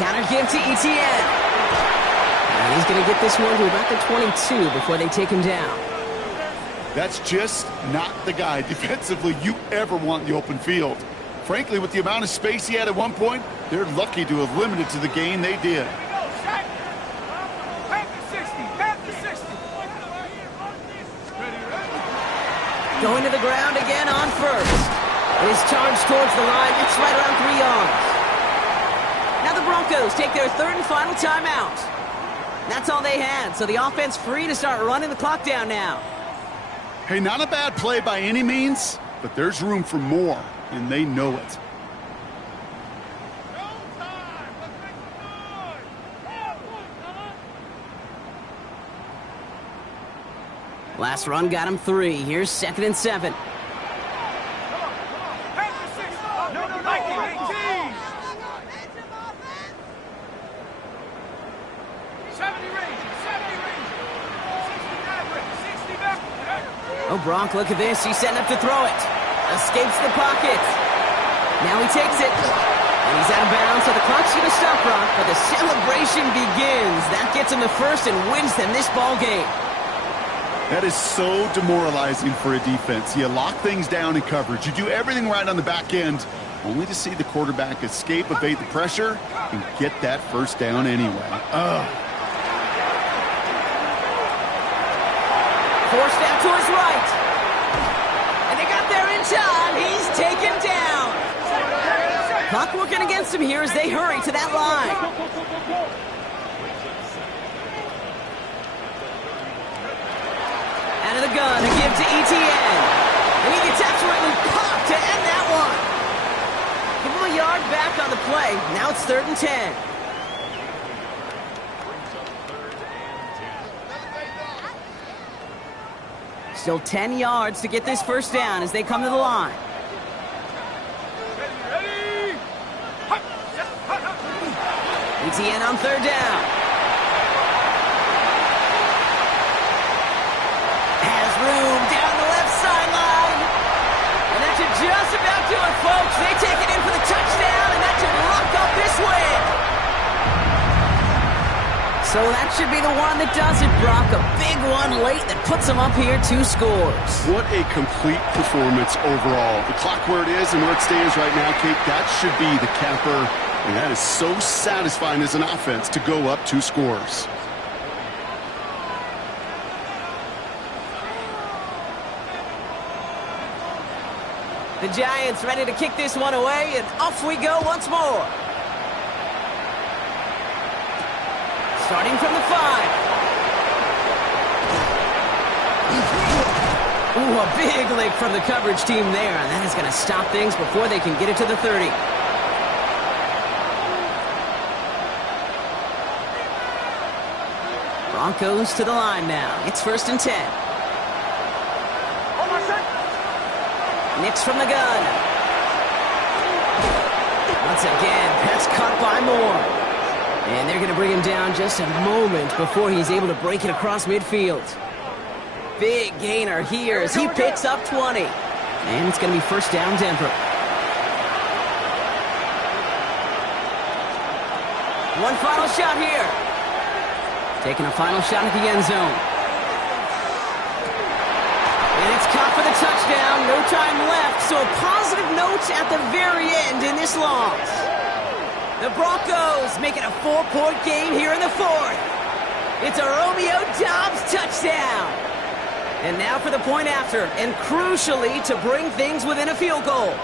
Counter give to Etienne. And he's going to get this one to about the 22 before they take him down. That's just not the guy defensively you ever want in the open field. Frankly, with the amount of space he had at one point, they're lucky to have limited to the gain they did. Going to the ground again on first. His charge towards the line, it's right around 3 yards. Now the Broncos take their third and final timeout. That's all they had, so the offense free to start running the clock down now. Hey, not a bad play by any means, but there's room for more, and they know it. Last run got him 3. Here's 2nd and 7. Oh, Bronk, look at this. He's setting up to throw it. Escapes the pocket. Now he takes it. And he's out of bounds, so the clock's going to stop, Bronk. But the celebration begins. That gets him the first and wins them this ball game. That is so demoralizing for a defense. You lock things down in coverage. You do everything right on the back end, only to see the quarterback escape, evade the pressure, and get that first down anyway. Forced out to his right. And they got there in time. He's taken down. Clock working against him here as they hurry to that line. Out of the gun to give to Etienne. And he gets absolutely popped to end that one. Give him a yard back on the play. Now it's 3rd and 10. Still 10 yards to get this first down as they come to the line. Etienne on 3rd down. Has room down the left sideline. And that should just about do it, folks. They take it in for the touchdown, and that should lock up this win. So that should be the one that does it, Brock. A big one late that puts them up here 2 scores. What a complete performance overall. The clock where it is and where it stands right now, Kate, that should be the capper. And that is so satisfying as an offense to go up 2 scores. The Giants ready to kick this one away, and off we go once more. Starting from the 5. Ooh, a big lick from the coverage team there. And that is going to stop things before they can get it to the 30. Broncos to the line now. It's 1st and 10. Nix from the gun. Once again, pass caught by Moore. And they're going to bring him down just a moment before he's able to break it across midfield. Big gainer here as he picks up 20. And it's going to be 1st down Denver. One final shot here. Taking a final shot at the end zone. And it's caught for the touchdown. No time left. So a positive note at the very end in this loss. The Broncos make it a 4-point game here in the 4th. It's a Romeo Doubs touchdown. And now for the point after, and crucially to bring things within a field goal.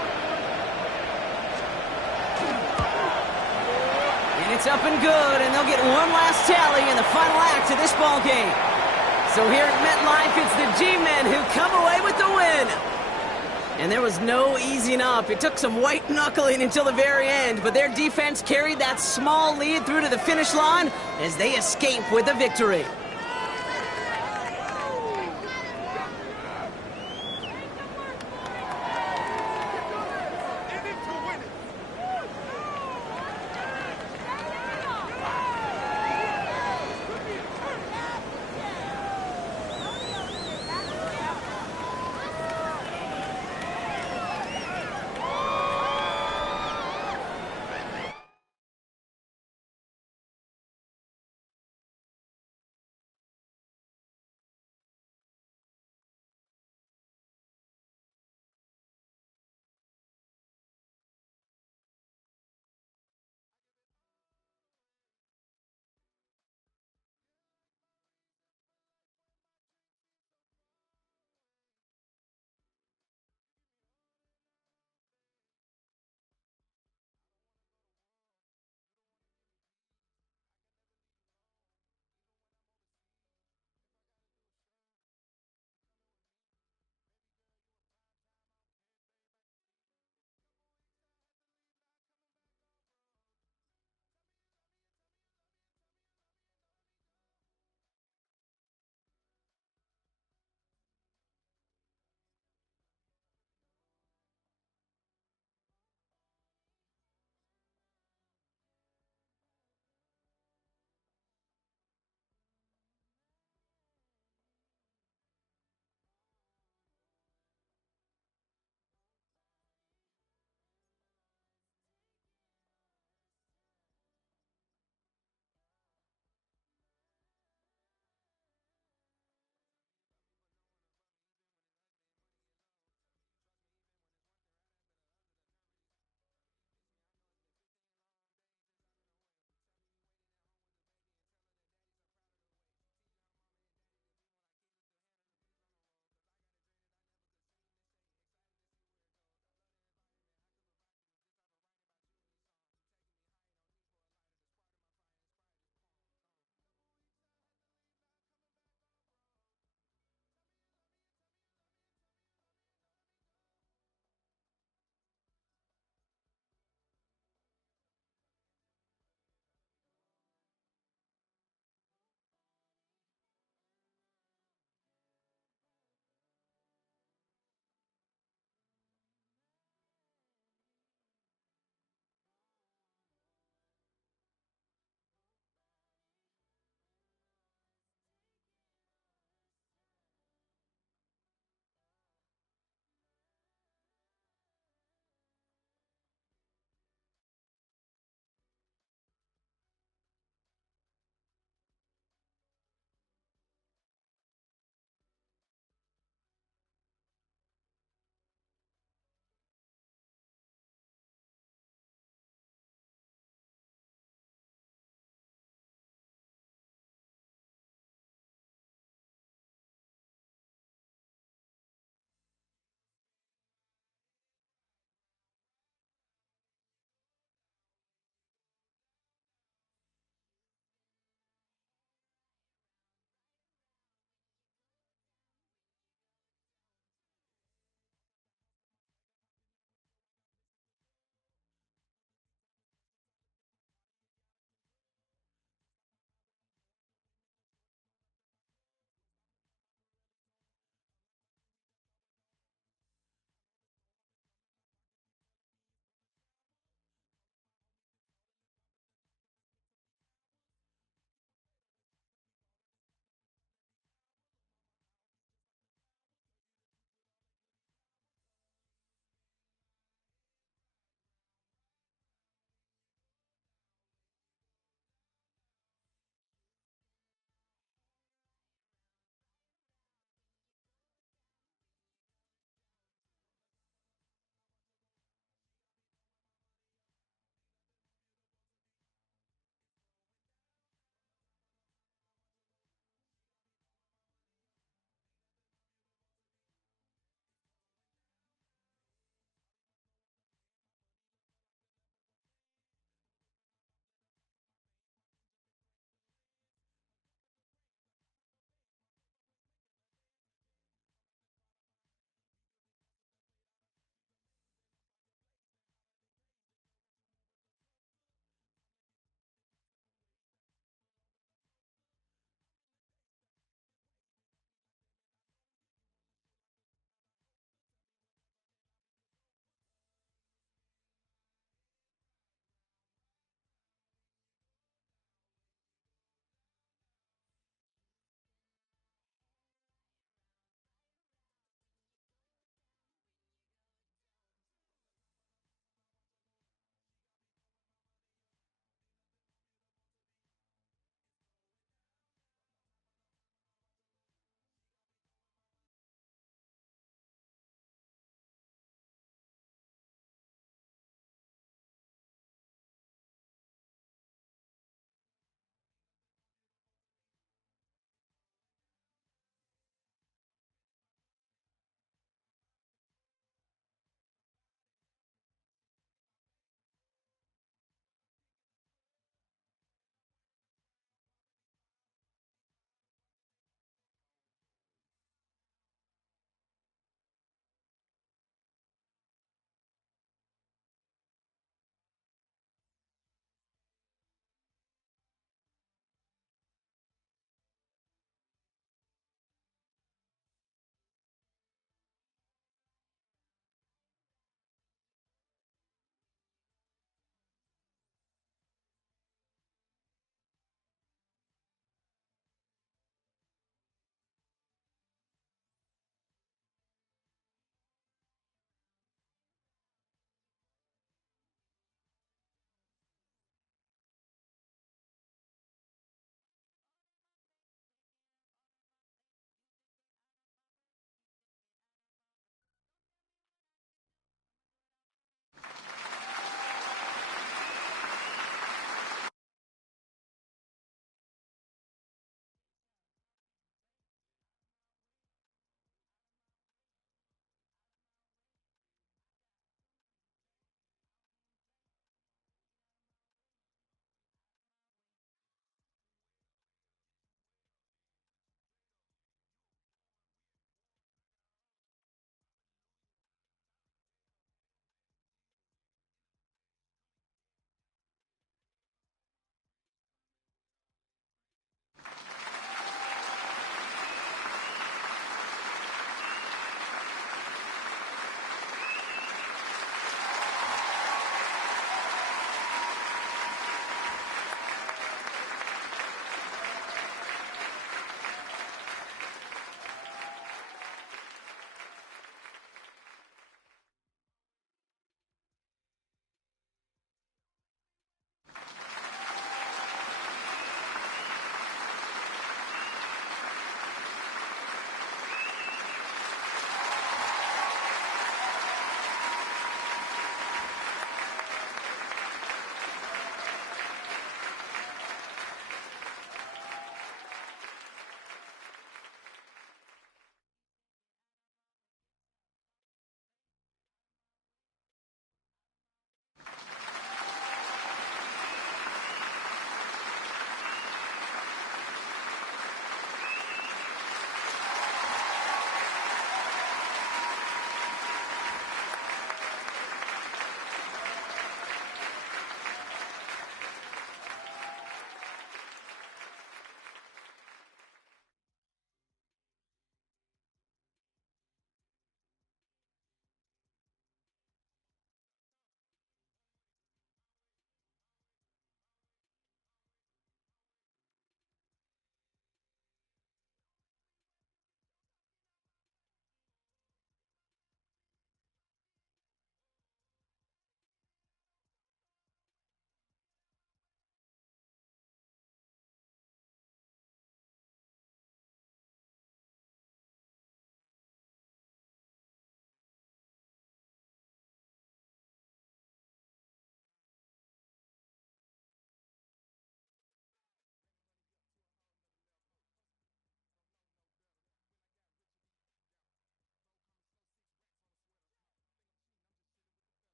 And it's up and good, and they'll get one last tally in the final act of this ball game. So here at MetLife, it's the G-Men who come away with the win. And there was no easing up. It took some white knuckling until the very end, but their defense carried that small lead through to the finish line as they escape with a victory.